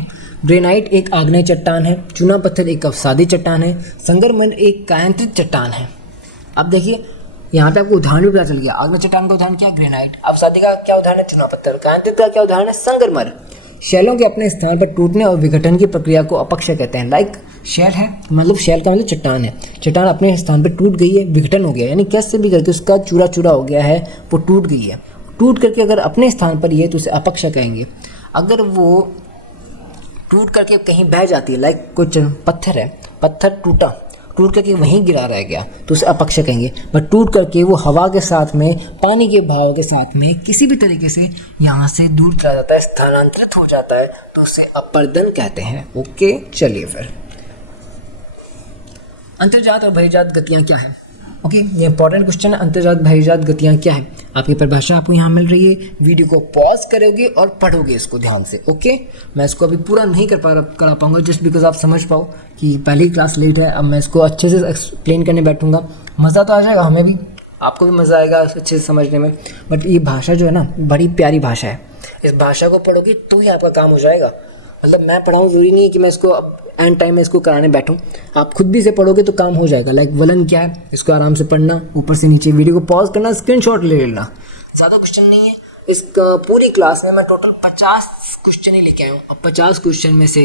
ग्रेनाइट एक आग्नेय चट्टान है। चूना पत्थर एक अवसादी चट्टान है। संगमरमर एक कायांत्रित चट्टान है। अब देखिए यहाँ पे आपको उदाहरण भी पता चल गया। आग्नेय चट्टान का उदाहरण क्या? ग्रेनाइट। अवसादी का क्या उदाहरण है? चूना पत्थर। कायांत्रित का क्या उदाहरण है? संगमरमर। शैलों के अपने स्थान पर टूटने और विघटन की प्रक्रिया को अपक्षय कहते हैं। लाइक शैल है, मतलब शैल का मतलब चट्टान है। चट्टान अपने स्थान पर टूट गई है, विघटन हो गया, यानी कैसे भी करके उसका चूरा चूरा हो गया है, वो टूट गई है। टूट करके अगर अपने स्थान पर ही है तो उसे अपक्षय कहेंगे। अगर वो टूट करके कहीं बह जाती है, लाइक कुछ पत्थर है, पत्थर टूट करके वहीं गिरा रह गया, तो उसे अपक्षय कहेंगे। बट टूट करके वो हवा के साथ में, पानी के बहाव के साथ में किसी भी तरीके से यहाँ से दूर चला जाता है, स्थानांतरित हो जाता है, तो उसे अपर्दन कहते हैं। ओके, चलिए फिर अंतर्जात और बहिर्जात गतियाँ क्या है? ओके, ये इंपॉर्टेंट क्वेश्चन है। अंतर्जात बहिर्जात गतियाँ क्या है? आपकी परिभाषा आपको यहाँ मिल रही है। वीडियो को पॉज करोगे और पढ़ोगे इसको ध्यान से। ओके, मैं इसको अभी पूरा नहीं करा पाऊंगा, जस्ट बिकॉज आप समझ पाओ कि पहली क्लास लेट है। अब मैं इसको अच्छे से एक्सप्लेन करने बैठूंगा, मज़ा तो आ जाएगा, हमें भी, आपको भी मज़ा आएगा अच्छे से समझने में। बट ये भाषा जो है ना, बड़ी प्यारी भाषा है। इस भाषा को पढ़ोगे तो ही आपका काम हो जाएगा। मतलब मैं पढ़ाऊँ, ज़रूरी नहीं है कि मैं इसको अब एंड टाइम में इसको कराने बैठूं। आप खुद भी इसे पढ़ोगे तो काम हो जाएगा। लाइक वलन क्या है, इसको आराम से पढ़ना, ऊपर से नीचे वीडियो को पॉज करना, स्क्रीनशॉट ले लेना। ज़्यादा क्वेश्चन नहीं है इसका। पूरी क्लास में मैं टोटल 50 क्वेश्चन ही लेके आया हूँ। अब 50 क्वेश्चन में से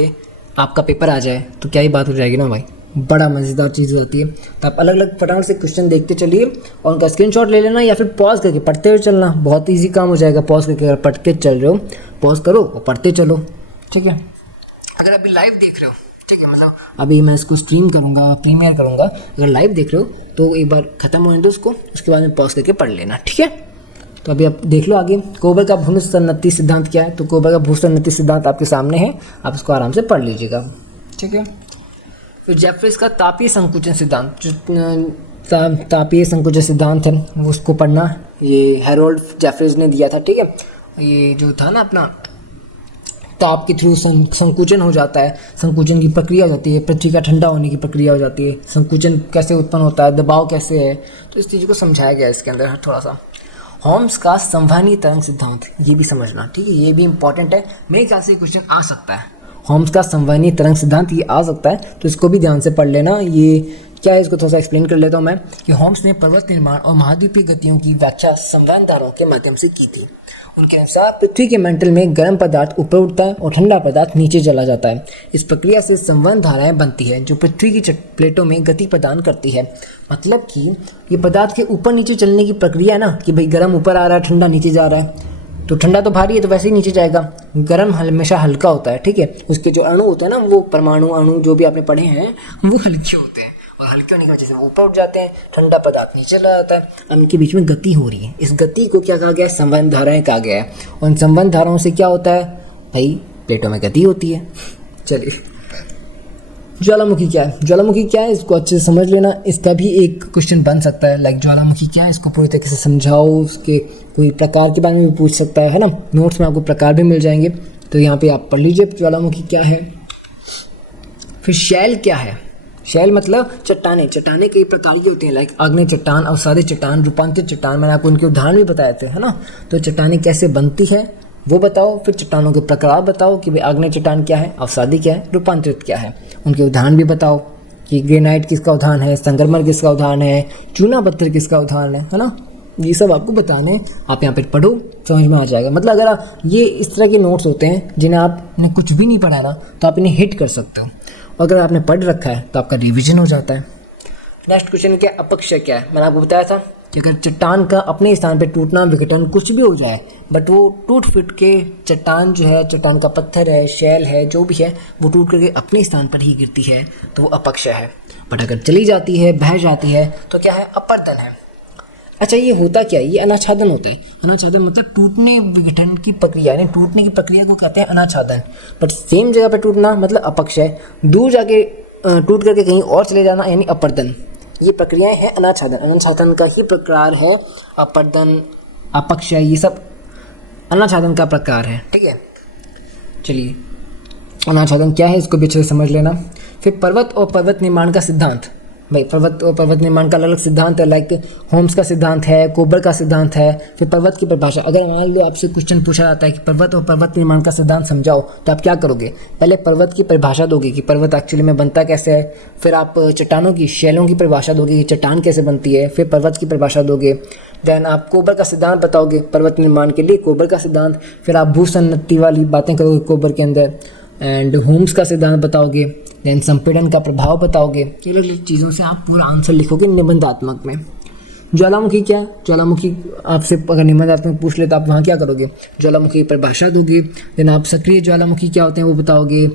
आपका पेपर आ जाए तो क्या ही बात हो जाएगी ना भाई, बड़ा मज़ेदार चीज़ होती है। तो आप अलग अलग फटाफट से क्वेश्चन देखते चलिए और उनका स्क्रीनशॉट ले लेना, या फिर पॉज करके पढ़ते हुए चलना। बहुत ईजी काम हो जाएगा। पॉज करके अगर पढ़ के चल रहे हो, पॉज करो और पढ़ते चलो। ठीक है। अगर अभी लाइव देख रहे हो, ठीक है, मतलब अभी मैं इसको स्ट्रीम करूँगा, प्रीमियर करूँगा, अगर लाइव देख रहे हो तो एक बार ख़त्म होने दो उसको, उसके बाद में पॉज करके पढ़ लेना। ठीक है। तो अभी आप देख लो आगे, कोबर का भू सन्नति सिद्धांत क्या है? तो कोबर का भू सन्नति सिद्धांत आपके सामने है, आप इसको आराम से पढ़ लीजिएगा। ठीक है। तो जेफरीज का तापीय संकुचन सिद्धांत, जो तापीय संकुचन सिद्धांत है वो उसको पढ़ना। ये हैरोल्ड जेफरीज ने दिया था। ठीक है। ये जो था ना अपना, ताप के थ्रू संकुचन हो जाता है, संकुचन की प्रक्रिया हो जाती है, पृथ्वी का ठंडा होने की प्रक्रिया हो जाती है, संकुचन कैसे उत्पन्न होता है, दबाव कैसे है, तो इस चीज़ को समझाया गया है इसके अंदर थोड़ा सा। होम्स का संवहनीय तरंग सिद्धांत, ये भी समझना। ठीक है, ये भी इंपॉर्टेंट है, मेरे ख्याल से क्वेश्चन आ सकता है। होम्स का संवहनीय तरंग सिद्धांत ये आ सकता है, तो इसको भी ध्यान से पढ़ लेना। ये क्या है इसको थोड़ा सा एक्सप्लेन कर लेता हूँ मैं कि होम्स ने पर्वत निर्माण और महाद्वीपीय गतियों की व्याख्या संवहन धाराओं के माध्यम से की थी। उनके अनुसार पृथ्वी के मंडल में गर्म पदार्थ ऊपर उठता है और ठंडा पदार्थ नीचे चला जाता है। इस प्रक्रिया से संवहन धाराएं बनती है जो पृथ्वी की प्लेटों में गति प्रदान करती है। मतलब कि ये पदार्थ के ऊपर नीचे चलने की प्रक्रिया है ना, कि भाई गर्म ऊपर आ रहा है, ठंडा नीचे जा रहा है, तो ठंडा तो भारी है तो वैसे ही नीचे जाएगा। गर्म हमेशा हल्का होता है, ठीक है, उसके जो अणु होते हैं ना, वो परमाणु अणु जो भी आपने पढ़े हैं वो हल्के होते हैं और हल्के होने की वजह से वो ऊपर उठ जाते हैं, ठंडा पदार्थ नीचे चला जाता है। अब इनके बीच में गति हो रही है, इस गति को क्या कहा गया है? संवहन धाराएं कहा गया है। और इन संवहन धाराओं से क्या होता है भाई? प्लेटों में गति होती है। चलिए, ज्वालामुखी क्या है? ज्वालामुखी क्या है इसको अच्छे से समझ लेना, इसका भी एक क्वेश्चन बन सकता है। लाइक ज्वालामुखी क्या है इसको पूरी तरीके से समझाओ, उसके कोई प्रकार के बारे में भी पूछ सकता है ना। नोट्स में आपको प्रकार भी मिल जाएंगे, तो यहाँ पे आप पढ़ लीजिए ज्वालामुखी क्या है। फिर शैल क्या है? शैल मतलब चट्टाने। चट्टाने कई प्रकार की होती हैं, लाइक आग्नेय चट्टान, अवसादी चट्टान, रूपांतरित चट्टान। मैंने आपको उनके उदाहरण भी बताए थे, है ना। तो चट्टाने कैसे बनती है वो बताओ, फिर चट्टानों के प्रकार बताओ कि भाई आग्नेय चट्टान क्या है, अवसादी क्या है, रूपांतरित क्या है। उनके उदाहरण भी बताओ कि ग्रेनाइट किसका उदाहरण है, संगमरमर किसका उदाहरण है, चूना पत्थर किसका उदाहरण है ना। ये सब आपको बताने, आप यहाँ पे पढ़ो, समझ में आ जाएगा। मतलब अगर ये इस तरह के नोट्स होते हैं जिन्हें आपने कुछ भी नहीं पढ़ा है ना, तो आप इन्हें हिट कर सकते हो। अगर आपने पढ़ रखा है तो आपका रिवीजन हो जाता है। नेक्स्ट क्वेश्चन क्या? अपक्षय क्या है? मैंने आपको बताया था कि अगर चट्टान का अपने स्थान पे टूटना, विघटन कुछ भी हो जाए, बट वो टूट फिट के चट्टान जो है, चट्टान का पत्थर है, शैल है, जो भी है, वो टूट करके अपने स्थान पर ही गिरती है तो वो अपक्षय है। बट अगर चली जाती है, बह जाती है, तो क्या है? अपर्दन है। अच्छा, ये होता क्या है? ये अनाच्छादन होता है। अनाच्छादन मतलब टूटने विघटन की प्रक्रिया, यानी टूटने की प्रक्रिया को कहते हैं अनाच्छादन। बट सेम जगह पे टूटना मतलब अपक्षय, दूर जाके टूट करके कहीं और चले जाना यानी अपर्दन। ये प्रक्रियाएं हैं अनाच्छादन। अनाच्छादन का ही प्रकार है अपर्दन, अपक्षय, ये सब अनाच्छादन का प्रकार है, ठीक है। चलिए, अनाच्छादन क्या है इसको भी अच्छे से समझ लेना। फिर पर्वत और पर्वत निर्माण का सिद्धांत। भाई पर्वत और पर्वत निर्माण का अलग अलग सिद्धांत है, लाइक होम्स का सिद्धांत है, कोबर का सिद्धांत है। फिर पर्वत की परिभाषा, अगर मान लो आपसे क्वेश्चन पूछा जाता है कि पर्वत और पर्वत निर्माण का सिद्धांत समझाओ, तो आप क्या करोगे? पहले पर्वत की परिभाषा दोगे कि पर्वत एक्चुअली में बनता कैसे है। फिर आप चट्टानों की, शैलों की परिभाषा दोगे कि चट्टान कैसे बनती है। फिर पर्वत की परिभाषा दोगे। देन आप कोबर का सिद्धांत बताओगे पर्वत निर्माण के लिए, कोबर का सिद्धांत। फिर आप भूसन्नति वाली बातें करोगे कोबर के अंदर, एंड होम्स का सिद्धांत बताओगे। देन संपीड़न का प्रभाव बताओगे। ये अलग अलग चीज़ों से आप पूरा आंसर लिखोगे निबंधात्मक में। ज्वालामुखी क्या? ज्वालामुखी आपसे अगर निबंधात्मक पूछ ले तो आप वहाँ क्या करोगे? ज्वालामुखी की परिभाषा दोगे। देन आप सक्रिय ज्वालामुखी क्या होते हैं वो बताओगे।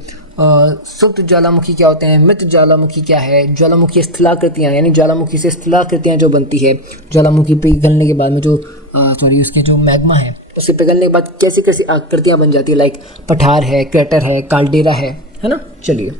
सुप्त ज्वालामुखी क्या होते हैं, मृत ज्वालामुखी क्या है, ज्वालामुखी स्थलाकृतियाँ, यानी ज्वालामुखी से स्थलाकृतियाँ जो बनती है, ज्वालामुखी पिघलने के बाद में जो उसके जो मैग्मा है उससे पिघलने के बाद कैसी कैसी आकृतियाँ बन जाती है, लाइक पठार है, क्रेटर है, काल्डेरा है ना। चलिए,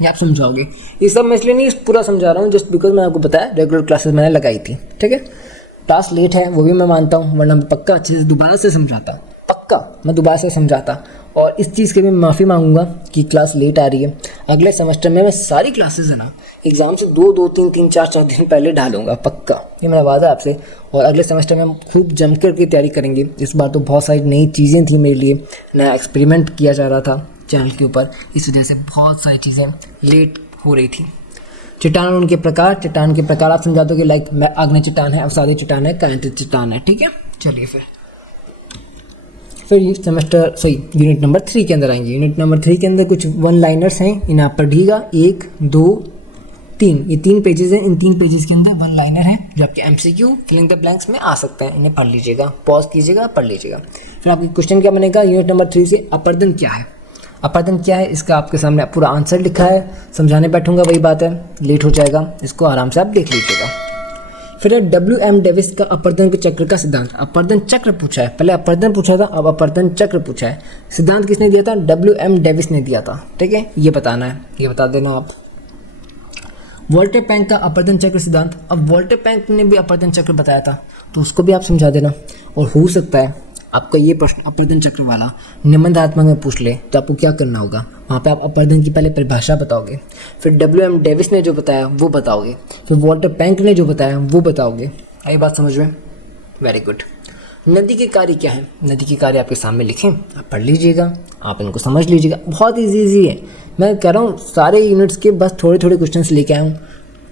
ये आप समझाओगे। ये सब मैं इसलिए नहीं पूरा समझा रहा हूँ, जस्ट बिकॉज मैंने आपको बताया रेगुलर क्लासेस मैंने लगाई थी, ठीक है। क्लास लेट है वो भी मैं मानता हूँ, वरना मैं पक्का अच्छे से दोबारा से समझाता, पक्का मैं दोबारा से समझाता। और इस चीज़ के भी माफ़ी मांगूंगा कि क्लास लेट आ रही है। अगले सेमेस्टर में मैं सारी क्लासेस है ना एग्जाम से 2-3 दिन पहले डालूंगा, पक्का, ये मेरा वादा है आपसे। और अगले सेमेस्टर में हम खूब जम कर के तैयारी करेंगे। इस बार तो बहुत सारी नई चीज़ें थी मेरे लिए, नया एक्सपेरिमेंट किया जा रहा था चैनल के ऊपर, इस वजह से बहुत सारी चीज़ें लेट हो रही थी। चट्टान और उनके प्रकार, चट्टान के प्रकार आप समझा दोगे, लाइक आग्नेय चट्टान है, अवसादी चट्टान है, कायांतित चट्टान है, ठीक है। चलिए, फिर सेमेस्टर यूनिट नंबर 3 के अंदर आएंगे। यूनिट नंबर 3 के अंदर कुछ वन लाइनर्स हैं, इन्हें आप पढ़िएगा। 1, 2, 3, ये 3 पेजेस हैं। इन 3 पेजेस के अंदर वन लाइनर है जो आपके MCQ फिलिंग द ब्लैंक्स में आ सकते हैं। इन्हें पढ़ लीजिएगा, पॉज कीजिएगा, पढ़ लीजिएगा। फिर आपकी क्वेश्चन क्या बनेगा यूनिट नंबर 3 से? अपर्दन क्या है? अपर्दन क्या है इसका आपके सामने पूरा आंसर लिखा है। समझाने बैठूंगा वही बात है, लेट हो जाएगा, इसको आराम से आप देख लीजिएगा। फिर WM डेविस का अपर्दन चक्र का सिद्धांत। अपर्दन चक्र पूछा है, पहले अपर्दन पूछा था, अब अपर्दन चक्र पूछा है। सिद्धांत किसने दिया था? WM डेविस ने दिया था, ठीक है। ये बताना है, ये बता देना आप। वोल्टर पैंक का अपर्दन चक्र सिद्धांत। अब वोल्टर पैंक ने भी अपर्दन चक्र बताया था, तो उसको भी आप समझा देना। और हो सकता है आपका ये प्रश्न अपर्दन चक्र वाला निबंधात्मक में पूछ ले, तो आपको क्या करना होगा, वहाँ पे आप अपर्दन की पहले परिभाषा बताओगे, फिर WM डेविस ने जो बताया वो बताओगे, फिर वॉल्टर पैंक ने जो बताया वो बताओगे। आई बात समझ में? Very good. नदी के कार्य क्या है? नदी के कार्य आपके सामने लिखें, आप पढ़ लीजिएगा, आप इनको समझ लीजिएगा। बहुत ईजी है, मैं कह रहा हूँ सारे यूनिट्स के बस थोड़े थोड़े क्वेश्चन लेके आया हूँ।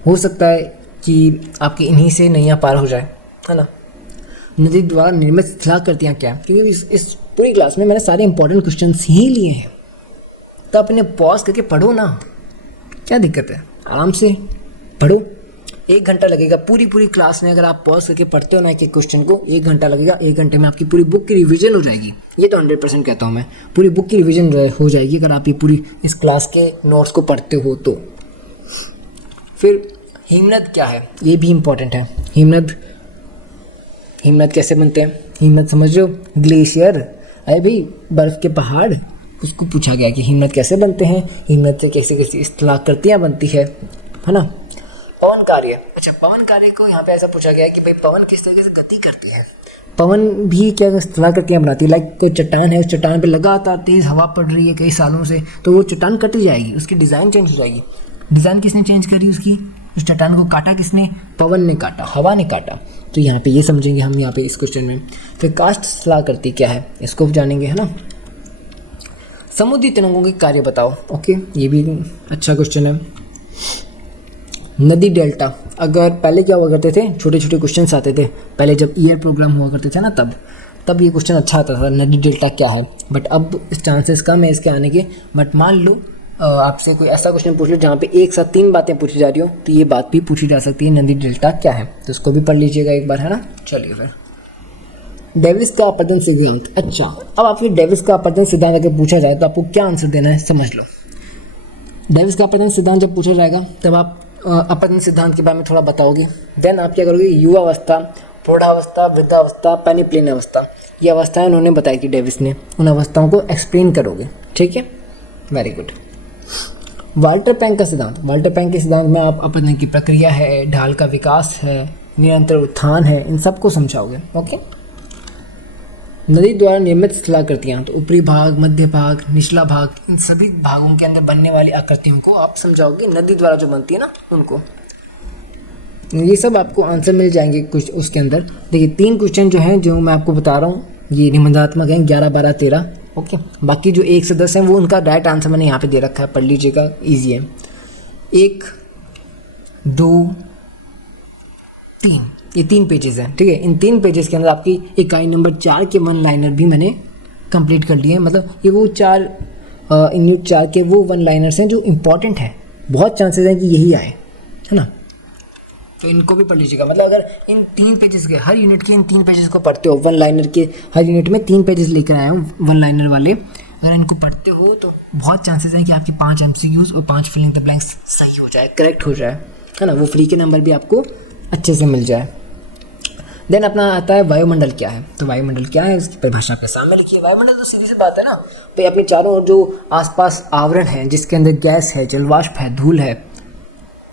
हो सकता है कि आपकी इन्हीं से नैया पार हो जाए, है ना। नदी द्वारा निर्मित शिलाकृतियाँ क्या है, क्योंकि इस पूरी क्लास में मैंने सारे इंपॉर्टेंट क्वेश्चंस ही लिए हैं, तो आप इन्हें पॉज करके पढ़ो ना, क्या दिक्कत है, आराम से पढ़ो। 1 घंटा लगेगा पूरी क्लास में, अगर आप पॉज करके पढ़ते हो ना एक क्वेश्चन को, 1 घंटा लगेगा। 1 घंटे में आपकी पूरी बुक की रिवीजन हो जाएगी, ये तो 100% कहता हूँ मैं, पूरी बुक की रिवीजन हो जाएगी अगर आप ये पूरी इस क्लास के नोट्स को पढ़ते हो तो। फिर हिमनद क्या है, ये भी इम्पॉर्टेंट है। हिमनद कैसे बनते हैं, हिमनद समझ रहे हो, ग्लेशियर, अरे भाई बर्फ़ के पहाड़, उसको पूछा गया कि हिमनद कैसे बनते हैं, हिमनद से कैसे कैसे स्थलाकृतियाँ बनती है ना। पवन कार्य, अच्छा पवन कार्य को यहाँ पे ऐसा पूछा गया है कि भाई पवन किस तरीके से गति करती है। पवन भी क्या स्थलाकृतियाँ बनाती है, लाइक कोई चट्टान है, उस चट्टान पे लगातार तेज़ हवा पड़ रही है कई सालों से, तो वो चट्टान कटी जाएगी, उसकी डिज़ाइन चेंज हो जाएगी। डिज़ाइन किसने चेंज करी उसकी, उस चट्टान को काटा किसने, पवन ने काटा, हवा ने काटा। तो यहाँ पे ये समझेंगे हम यहाँ पे इस क्वेश्चन में। फिर काष्ठ स्थलाकृति क्या है, इसको जानेंगे, है ना। समुद्री तरंगों के कार्य बताओ, ओके, ये भी अच्छा क्वेश्चन है। नदी डेल्टा, अगर पहले क्या हुआ करते थे, छोटे छोटे क्वेश्चंस आते थे पहले जब ईयर प्रोग्राम हुआ करते थे ना, तब ये क्वेश्चन अच्छा आता था, नदी डेल्टा क्या है। बट अब चांसेस कम है इसके आने के। बट मान लो आपसे कोई ऐसा क्वेश्चन पूछ लो जहाँ पे एक साथ 3 बातें पूछी जा रही हो, तो ये बात भी पूछी जा सकती है, नदी डेल्टा क्या है, तो इसको भी पढ़ लीजिएगा एक बार, है ना। चलिए फिर डेविस का अपवर्तन सिद्धांत, अच्छा अब आपके डेविस का अपवर्तन सिद्धांत अगर पूछा जाए तो आपको क्या आंसर देना है, समझ लो। डेविस का अपवर्तन सिद्धांत जब पूछा जाएगा तब आप अपवर्तन सिद्धांत के बारे में थोड़ा बताओगे। देन आप क्या करोगे, युवावस्था, प्रौढ़ावस्था, वृद्धावस्था, पेनिप्लेन अवस्था, ये अवस्थाएं उन्होंने बताई थी डेविस ने, उन अवस्थाओं को एक्सप्लेन करोगे, ठीक है, वेरी गुड। वाल्टर पैंक का सिद्धांत, वाल्टर पैंक के सिद्धांत में आप अपवर्तन की प्रक्रिया है, ढाल का विकास है, निरंतर उत्थान है, इन सबको समझाओगे, ओके। नदी द्वारा निर्मित स्थलाकृतियाँ, तो ऊपरी भाग, मध्य भाग, निचला भाग, इन सभी भागों के अंदर बनने वाली आकृतियों को आप समझाओगे, नदी द्वारा जो बनती है ना उनको। ये सब आपको आंसर मिल जाएंगे कुछ उसके अंदर। देखिए 3 क्वेश्चन जो हैं, जो मैं आपको बता रहा हूँ, ये निबंधात्मक हैं, 11, 12, 13, ओके। बाकी जो 1 से 10 हैं वो उनका राइट आंसर मैंने यहाँ पे दे रखा है, पढ़ लीजिएगा, ईजी है। 1, 2, 3, ये 3 पेजेस हैं, ठीक है। इन 3 पेजेस के अंदर आपकी इकाई नंबर 4 के 1 लाइनर भी मैंने कंप्लीट कर लिए हैं। मतलब ये वो 4 यूनिट 4 के वो 1 लाइनर्स हैं जो इम्पॉर्टेंट हैं, बहुत चांसेस हैं कि यही आए, है ना। तो इनको भी पढ़ लीजिएगा। मतलब अगर इन 3 पेजेस के, हर यूनिट के इन 3 पेजेस को पढ़ते हो, 1 लाइनर के हर यूनिट में 3 पेजेस लेकर आया हूँ 1 लाइनर वाले, अगर इनको पढ़ते हो तो बहुत चांसेस है कि आपकी 5 MCQs और 5 फिलिंग द ब्लैंक्स सही हो जाए, करेक्ट हो जाए, है ना। वो फ्री के नंबर भी आपको अच्छे से मिल जाए। देन अपना आता है वायुमंडल क्या है। तो वायुमंडल क्या है, इसकी परिभाषा अपने सामने लिखिए। वायुमंडल तो सीधी सी बात है ना भाई, अपने चारों ओर जो आसपास आवरण है, जिसके अंदर गैस है, जलवाष्प है, धूल है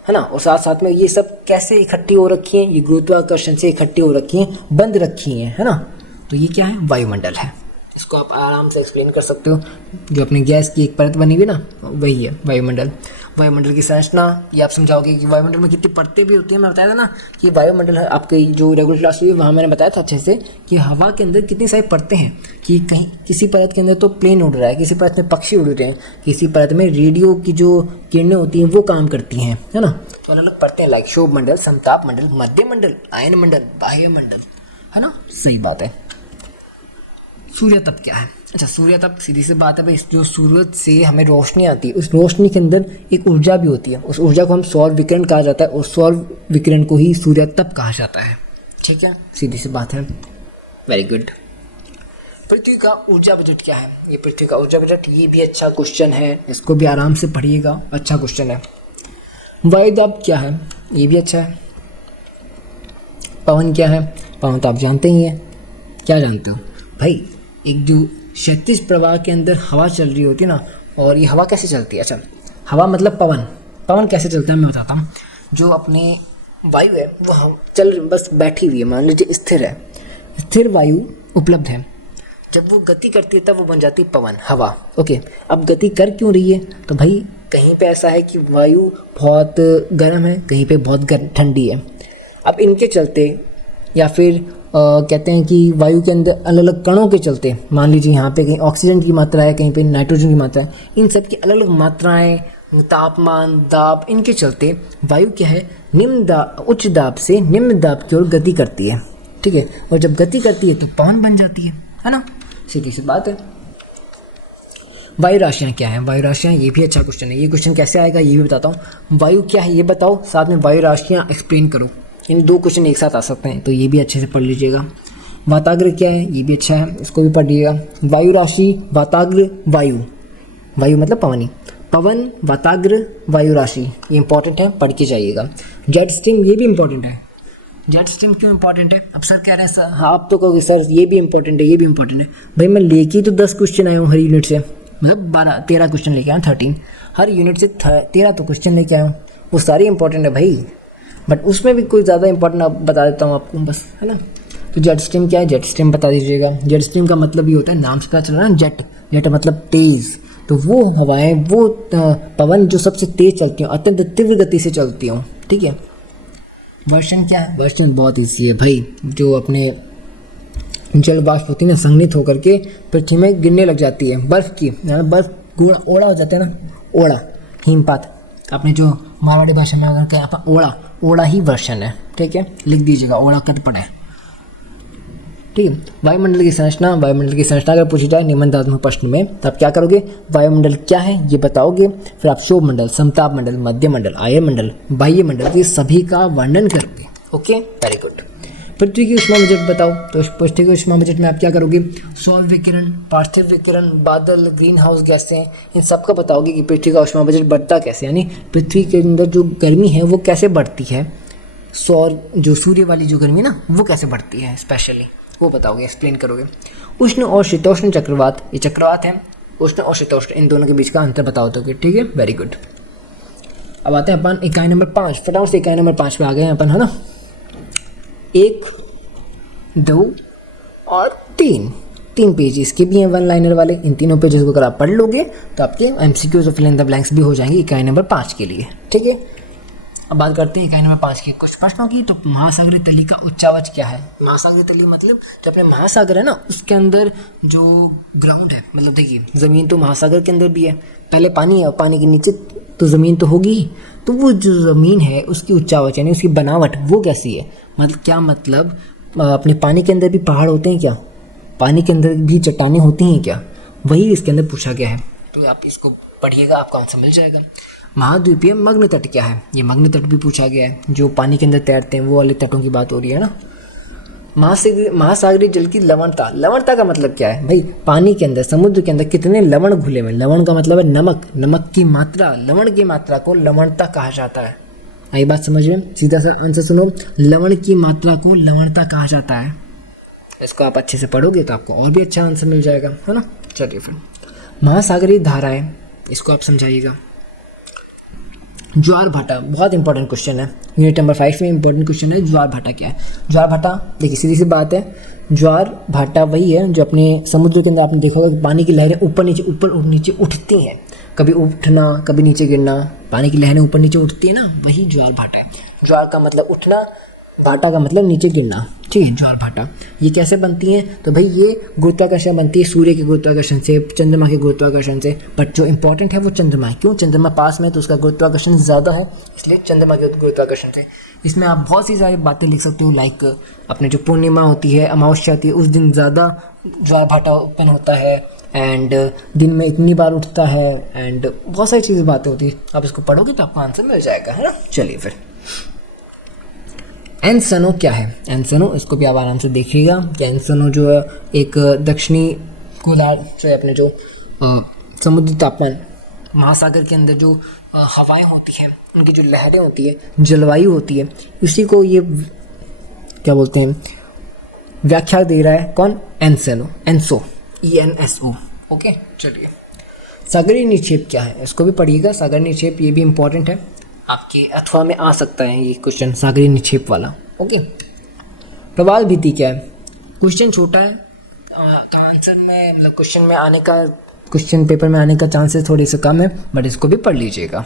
ना, और साथ साथ में ये सब कैसे इकट्ठी हो रखी हैं, ये गुरुत्वाकर्षण से इकट्ठी हो रखी हैं, बंद रखी हैं, है ना। तो ये क्या है, वायुमंडल है। इसको आप आराम से एक्सप्लेन कर सकते हो। जो अपनी गैस की एक परत बनी हुई ना, वही है वायुमंडल। वायुमंडल की संरचना ये आप समझाओगे कि वायुमंडल में कितनी परतें भी होती हैं। मैं बताया था ना कि वायुमंडल है, आपकी जो रेगुलर क्लास हुई वहाँ मैंने बताया था अच्छे से कि हवा के अंदर कितनी सारी परतें हैं, कि कहीं किसी परत के अंदर तो प्लेन उड़ रहा है, किसी परत में पक्षी उड़ रहे हैं, किसी परत में रेडियो की जो किरणें होती हैं वो काम करती हैं, है ना। तो अलग अलग परतें, लाइक शोभ मंडल, समताप मंडल, मध्य मंडल, आयन मंडल, बाह्य मंडल, है ना, सही बात है। सूर्य तप क्या है। अच्छा, सूर्य तप सीधी सी बात है भाई, जो सूरज से हमें रोशनी आती है, उस रोशनी के अंदर एक ऊर्जा भी होती है, उस ऊर्जा को हम सौर विकिरण कहा जाता है, और सौर विकिरण को ही सूर्य तप कहा जाता है, ठीक है, सीधी सी बात है, वेरी गुड। पृथ्वी का ऊर्जा बजट क्या है। ये पृथ्वी का ऊर्जा बजट, ये भी अच्छा क्वेश्चन है, इसको भी आराम से पढ़िएगा, अच्छा क्वेश्चन है। वायुदाब क्या है, ये भी अच्छा है। पवन क्या है, पवन तो आप जानते ही हैं, क्या जानते हो भाई, एक जो क्षैतिज प्रवाह के अंदर हवा चल रही होती है ना, और ये हवा कैसे चलती है। अच्छा, हवा मतलब पवन, पवन कैसे चलता है मैं बताता हूँ। जो अपनी वायु है वो चल बस बैठी हुई है, मान लीजिए स्थिर है, स्थिर वायु उपलब्ध है, जब वो गति करती है तब वो बन जाती है पवन, हवा, ओके। अब गति कर क्यों रही है, तो भाई कहीं पे ऐसा है कि वायु बहुत गर्म है, कहीं पे बहुत ठंडी है। अब इनके चलते, या फिर कहते हैं कि वायु के अंदर अलग अलग कणों के चलते, मान लीजिए यहाँ पे कहीं ऑक्सीजन की मात्रा है, कहीं पे नाइट्रोजन की मात्रा है, इन सब की अलग अलग मात्राएं तापमान, दाब, इनके चलते वायु क्या है, उच्च दाब से निम्न दाब की ओर गति करती है, ठीक है। और जब गति करती है तो पवन बन जाती है ना, सीधी सी बात है। वायु राशियाँ क्या है, वायु राशियाँ, ये भी अच्छा क्वेश्चन है। ये क्वेश्चन कैसे आएगा ये भी बताता हूँ। वायु क्या है ये बताओ, साथ में वायु राशियाँ एक्सप्लेन करो। इन दो क्वेश्चन एक साथ आ सकते हैं, तो ये भी अच्छे से पढ़ लीजिएगा। वाताग्र क्या है, ये भी अच्छा है, इसको भी पढ़ लीजिएगा। वायु राशि, वाताग्र, वायु, वायु मतलब पवनी, पवन, वाताग्र, वायु राशि, ये इंपॉर्टेंट है, पढ़ के जाइएगा। जेट स्ट्रीम, ये भी इंपॉर्टेंट है। जेट स्ट्रीम क्यों इंपॉर्टेंट है? अब सर कह रहे हैं सर, हाँ आप तो कहोगे सर ये भी इंपॉर्टेंट है, ये भी इंपॉर्टेंट है। भाई मैं लेके तो 10 क्वेश्चन आया हूँ हर यूनिट से, मतलब 13 क्वेश्चन लेके आया हूँ, 13 हर यूनिट से 13 तो क्वेश्चन लेके आया हूँ, वो सारे इंपॉर्टेंट है भाई, बट उसमें भी कोई ज़्यादा इंपॉर्टेंट बता देता हूँ आपको बस, है ना। तो जेट स्ट्रीम क्या है, जेट स्ट्रीम बता दीजिएगा। जेट स्ट्रीम का मतलब ये होता है, नाम से पता चल रहा है ना, जेट, जेट मतलब तेज़, तो वो हवाएं, वो पवन जो सबसे तेज़ चलती हूँ, अत्यंत तीव्र गति से चलती हूँ, ठीक है। वर्षण क्या है, वर्षण बहुत ईजी है भाई, जो अपने जल वाष्प होती है ना, संघनित होकर के पृथ्वी में गिरने लग जाती है, बर्फ़ की, बर्फ़ ओड़ा हो जाता है ना, ओड़ा, हिमपात, आपने जो मारवाड़ी भाषा में अगर कहें आप ओड़ा, ओड़ा ही वर्षण है, ठीक है, लिख दीजिएगा, ओड़ा कद पड़े, ठीक है। वायुमंडल की संरचना, वायुमंडल की संरचना अगर पूछी जाए निबंधात्मक प्रश्न में, तो आप क्या करोगे, वायुमंडल क्या है ये बताओगे, फिर आप क्षोभ मंडल, समताप मंडल, मध्य मंडल, आयमंडल, बाह्य मंडल, ये सभी का वर्णन करोगे। Okay, very good. पृथ्वी की उष्मा बजट बताओ, तो पृथ्वी की उष्मा बजट में आप क्या करोगे, सौर विकिरण, पार्थिव विकिरण, बादल, ग्रीन हाउस गैसें, इन सब का बताओगे कि पृथ्वी का उष्मा बजट बढ़ता कैसे, यानी पृथ्वी के अंदर जो गर्मी है वो कैसे बढ़ती है, सौर जो सूर्य वाली जो गर्मी ना वो कैसे बढ़ती है स्पेशली, वो बताओगे, एक्सप्लेन करोगे। उष्ण और शीतोष्ण चक्रवात, ये चक्रवात है, उष्ण और शीतोष्ण, इन दोनों के बीच का अंतर बताओ दोगे, ठीक है, वेरी गुड। अब आते हैं अपन इकाई नंबर 5, फटाफट से इकाई नंबर 5 पे आ गए हैं अपन, है ना। 1, 2 और 3 पेज इसके भी हैं, 1 लाइनर वाले। इन तीनों पेजेस को अगर आप पढ़ लोगे तो आपके एमसीक्यूज और फिल इन द ब्लैंक्स भी हो जाएंगे इकाई नंबर 5 के लिए, ठीक है। अब बात करते हैं इकाई नंबर 5 की कुछ प्रश्नों की। तो महासागरीय तली का उच्चावच क्या है, महासागरीय तली मतलब जो अपने महासागर है ना उसके अंदर जो ग्राउंड है, मतलब देखिए ज़मीन तो महासागर के अंदर भी है, पहले पानी है और पानी के नीचे तो ज़मीन तो होगी ही, तो वो जो ज़मीन है उसकी उच्चावच यानी उसकी बनावट वो कैसी है, मतलब क्या, मतलब अपने पानी के अंदर भी पहाड़ होते हैं क्या, पानी के अंदर भी चट्टानें होती हैं क्या, वही इसके अंदर पूछा गया है। तो आप इसको पढ़िएगा, आपको आंसर मिल जाएगा। महाद्वीपीय मग्न तट क्या है, ये मग्न तट भी पूछा गया है, जो पानी के अंदर तैरते हैं वो वाले तटों की बात हो रही है ना। महासागरीय जल की लवणता, लवणता का मतलब क्या है भाई, पानी के अंदर, समुद्र के अंदर कितने लवण घुले हुए, लवण का मतलब है नमक, नमक की मात्रा, लवण की मात्रा को लवणता कहा जाता है। आई बात समझ में, सीधा सा आंसर सुनो, लवण की मात्रा को लवणता कहा जाता है। इसको आप अच्छे से पढ़ोगे तो आपको और भी अच्छा आंसर मिल जाएगा, है ना। चलिए फिर महासागरीय धाराएं, इसको आप समझाइएगा। ज्वार भाटा बहुत इंपॉर्टेंट क्वेश्चन है, यूनिट नंबर 5 में इंपॉर्टेंट क्वेश्चन है। ज्वार भाटा क्या है, ज्वार भाटा देखिए सीधी सी बात है, ज्वार भाटा वही है जो अपने समुद्र के अंदर आपने देखा होगा कि पानी की लहरें ऊपर नीचे उठती हैं, कभी उठना कभी नीचे गिरना, पानी की लहरें ऊपर नीचे उठती है ना, वही ज्वार भाटा है। ज्वार का मतलब उठना, भाटा का मतलब नीचे गिरना, ठीक है, ज्वार भाटा। ये कैसे बनती हैं, तो भाई ये गुरुत्वाकर्षण बनती है सूर्य के गुरुत्वाकर्षण से, चंद्रमा के गुरुत्वाकर्षण से, बट जो इंपॉर्टेंट है वो चंद्रमा है। क्यों, चंद्रमा पास में तो उसका गुरुत्वाकर्षण ज़्यादा है, इसलिए चंद्रमा के गुरुत्वाकर्षण से। इसमें आप बहुत सी सारी बातें लिख सकते हो, लाइक अपने जो पूर्णिमा होती है, अमावस्या होती है, उस दिन ज़्यादा ज्वार भाटा उत्पन्न होता है, एंड दिन में इतनी बार उठता है, एंड बहुत सारी चीज़ें बातें होती है। आप इसको पढ़ोगे तो आपको आंसर मिल जाएगा, है ना। चलिए फिर एनसनो क्या है, एनसनो इसको भी आप आराम से देखिएगा कि एनसनो जो है एक दक्षिणी गोलार्ध से अपने जो समुद्री तापमान, महासागर के अंदर जो हवाएं होती हैं, उनकी जो लहरें होती है, जलवायु होती है, इसी को ये क्या बोलते हैं, व्याख्या दे रहा है कौन, एनसनो, एनसो, ENSO। ओके, चलिए सागरीय निक्षेप क्या है, इसको भी पढ़िएगा। सागरीय निक्षेप ये भी इंपॉर्टेंट है, आपके अथवा में आ सकता है ये क्वेश्चन, सागरीय निक्षेप वाला। ओके, प्रवाल भित्ति क्या है, क्वेश्चन छोटा है, आंसर में मतलब क्वेश्चन में आने का, क्वेश्चन पेपर में आने का चांसेस थोड़े से कम है, बट इसको भी पढ़ लीजिएगा।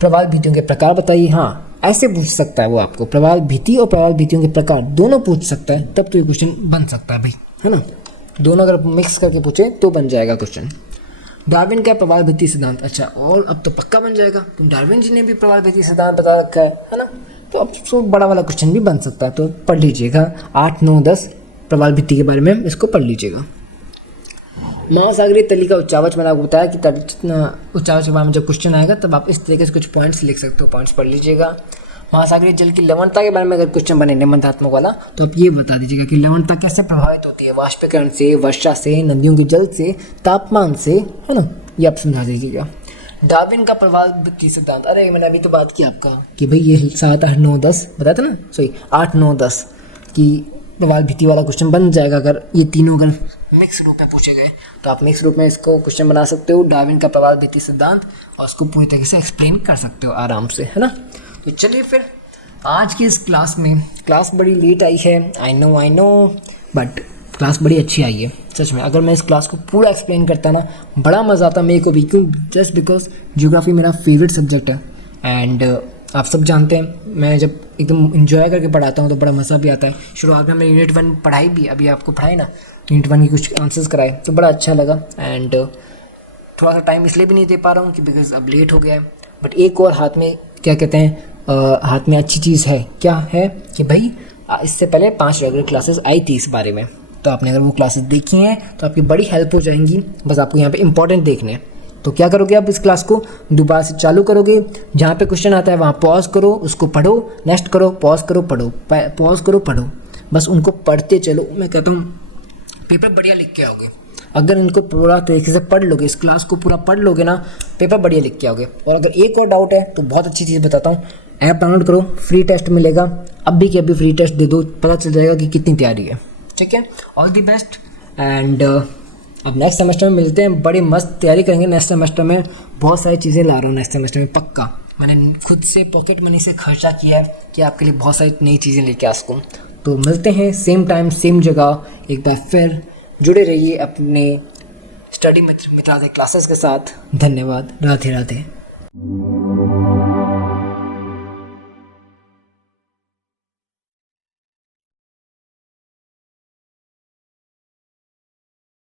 प्रवाल भित्तियों के प्रकार बताइए, हाँ ऐसे पूछ सकता है वो आपको, प्रवाल भित्ति और प्रवाल भित्तियों के प्रकार दोनों पूछ सकता है, तब तो ये क्वेश्चन बन सकता है भाई, है ना। दोनों अगर मिक्स करके पूछे तो बन जाएगा क्वेश्चन। डार्विन का प्रवाल भित्ति सिद्धांत। अच्छा, और अब तो पक्का बन जाएगा, तो डार्विन जी ने भी प्रवाल भित्ति सिद्धांत बता रखा है ना। तो अब तो बड़ा वाला क्वेश्चन भी बन सकता है, तो पढ़ लीजिएगा 8, 9, 10 प्रवाल भित्ति के बारे में इसको पढ़ लीजिएगा। महासागरीय तली का उच्चावच, मैंने आपको बताया कि उच्चावच के बारे में जब क्वेश्चन आएगा तब आप इस तरीके से कुछ पॉइंट्स लिख सकते हो, पॉइंट्स पढ़ लीजिएगा। महासागरीय जल की लवणता के बारे में अगर क्वेश्चन बने निबंधात्मक वाला, तो आप ये बता दीजिएगा कि लवणता कैसे प्रभावित होती है, वाष्पीकरण से, वर्षा से, नदियों के जल से, तापमान से, है ना, ये आप समझा दीजिएगा। डार्विन का प्रवाल भित्ति सिद्धांत, अरे मैंने अभी तो बात की आपका कि भाई ये 7, 8, 9, 10 बताया था ना, सॉरी 8, 9, 10 की प्रवाल भित्ति वाला क्वेश्चन बन जाएगा। अगर ये तीनों अगर मिक्स रूप में पूछे गए तो आप मिक्स रूप में इसको क्वेश्चन बना सकते हो, डार्विन का प्रवाल भित्ति सिद्धांत, और उसको पूरी तरीके से एक्सप्लेन कर सकते हो आराम से, है ना। तो चलिए फिर आज की इस क्लास में, क्लास बड़ी लेट आई है, आई नो, बट क्लास बड़ी अच्छी आई है सच में। अगर मैं इस क्लास को पूरा एक्सप्लेन करता ना, बड़ा मज़ा आता मेरे को भी, क्यों, जस्ट बिकॉज ज्योग्राफी मेरा फेवरेट सब्जेक्ट है। एंड आप सब जानते हैं मैं जब एकदम इन्जॉय करके पढ़ाता हूँ तो बड़ा मज़ा भी आता है। शुरुआत में मैंने यूनिट 1 पढ़ाई भी, अभी आपको पढ़ाई ना, यूनिट 1 की कुछ आंसर्स कराए तो बड़ा अच्छा लगा। एंड थोड़ा सा टाइम इसलिए भी नहीं दे पा रहा हूँ कि बिकॉज अब लेट हो गया है। बट एक और हाथ में क्या कहते हैं, हाथ में अच्छी चीज़ है, क्या है कि भाई इससे पहले 5 रेगुलर क्लासेस आई थी इस बारे में, तो आपने अगर वो क्लासेस देखी हैं तो आपकी बड़ी हेल्प हो जाएंगी। बस आपको यहाँ पे इंपॉर्टेंट देखने हैं। तो क्या करोगे आप, इस क्लास को दोबारा से चालू करोगे, जहाँ पे क्वेश्चन आता है वहाँ पॉज करो, उसको पढ़ो, नेक्स्ट करो, पॉज करो, पढ़ो, पॉज करो, पढ़ो, बस उनको पढ़ते चलो। मैं कहता हूँ पेपर बढ़िया लिख के आओगे अगर इनको पूरा तरीके से पढ़ लोगे, इस क्लास को पूरा पढ़ लोगे ना, पेपर बढ़िया लिख के आओगे। और अगर एक और डाउट है तो बहुत अच्छी चीज़ बताता हूँ, ऐप डाउनलोड करो, फ्री टेस्ट मिलेगा, अभी के अभी फ्री टेस्ट दे दो, पता चल जाएगा कि कितनी तैयारी है। ठीक है, ऑल दी बेस्ट। एंड अब नेक्स्ट सेमेस्टर में मिलते हैं, बड़ी मस्त तैयारी करेंगे। नेक्स्ट सेमेस्टर में बहुत सारी चीज़ें ला रहा हूँ, नेक्स्ट सेमेस्टर में पक्का। मैंने खुद से पॉकेट मनी से खर्चा किया है कि आपके लिए बहुत सारी नई चीज़ें लेके आ सकूँ। तो मिलते हैं सेम टाइम सेम जगह, एक बार फिर जुड़े रहिए अपने स्टडी मित्र क्लासेस के साथ। धन्यवाद, राधे राधे।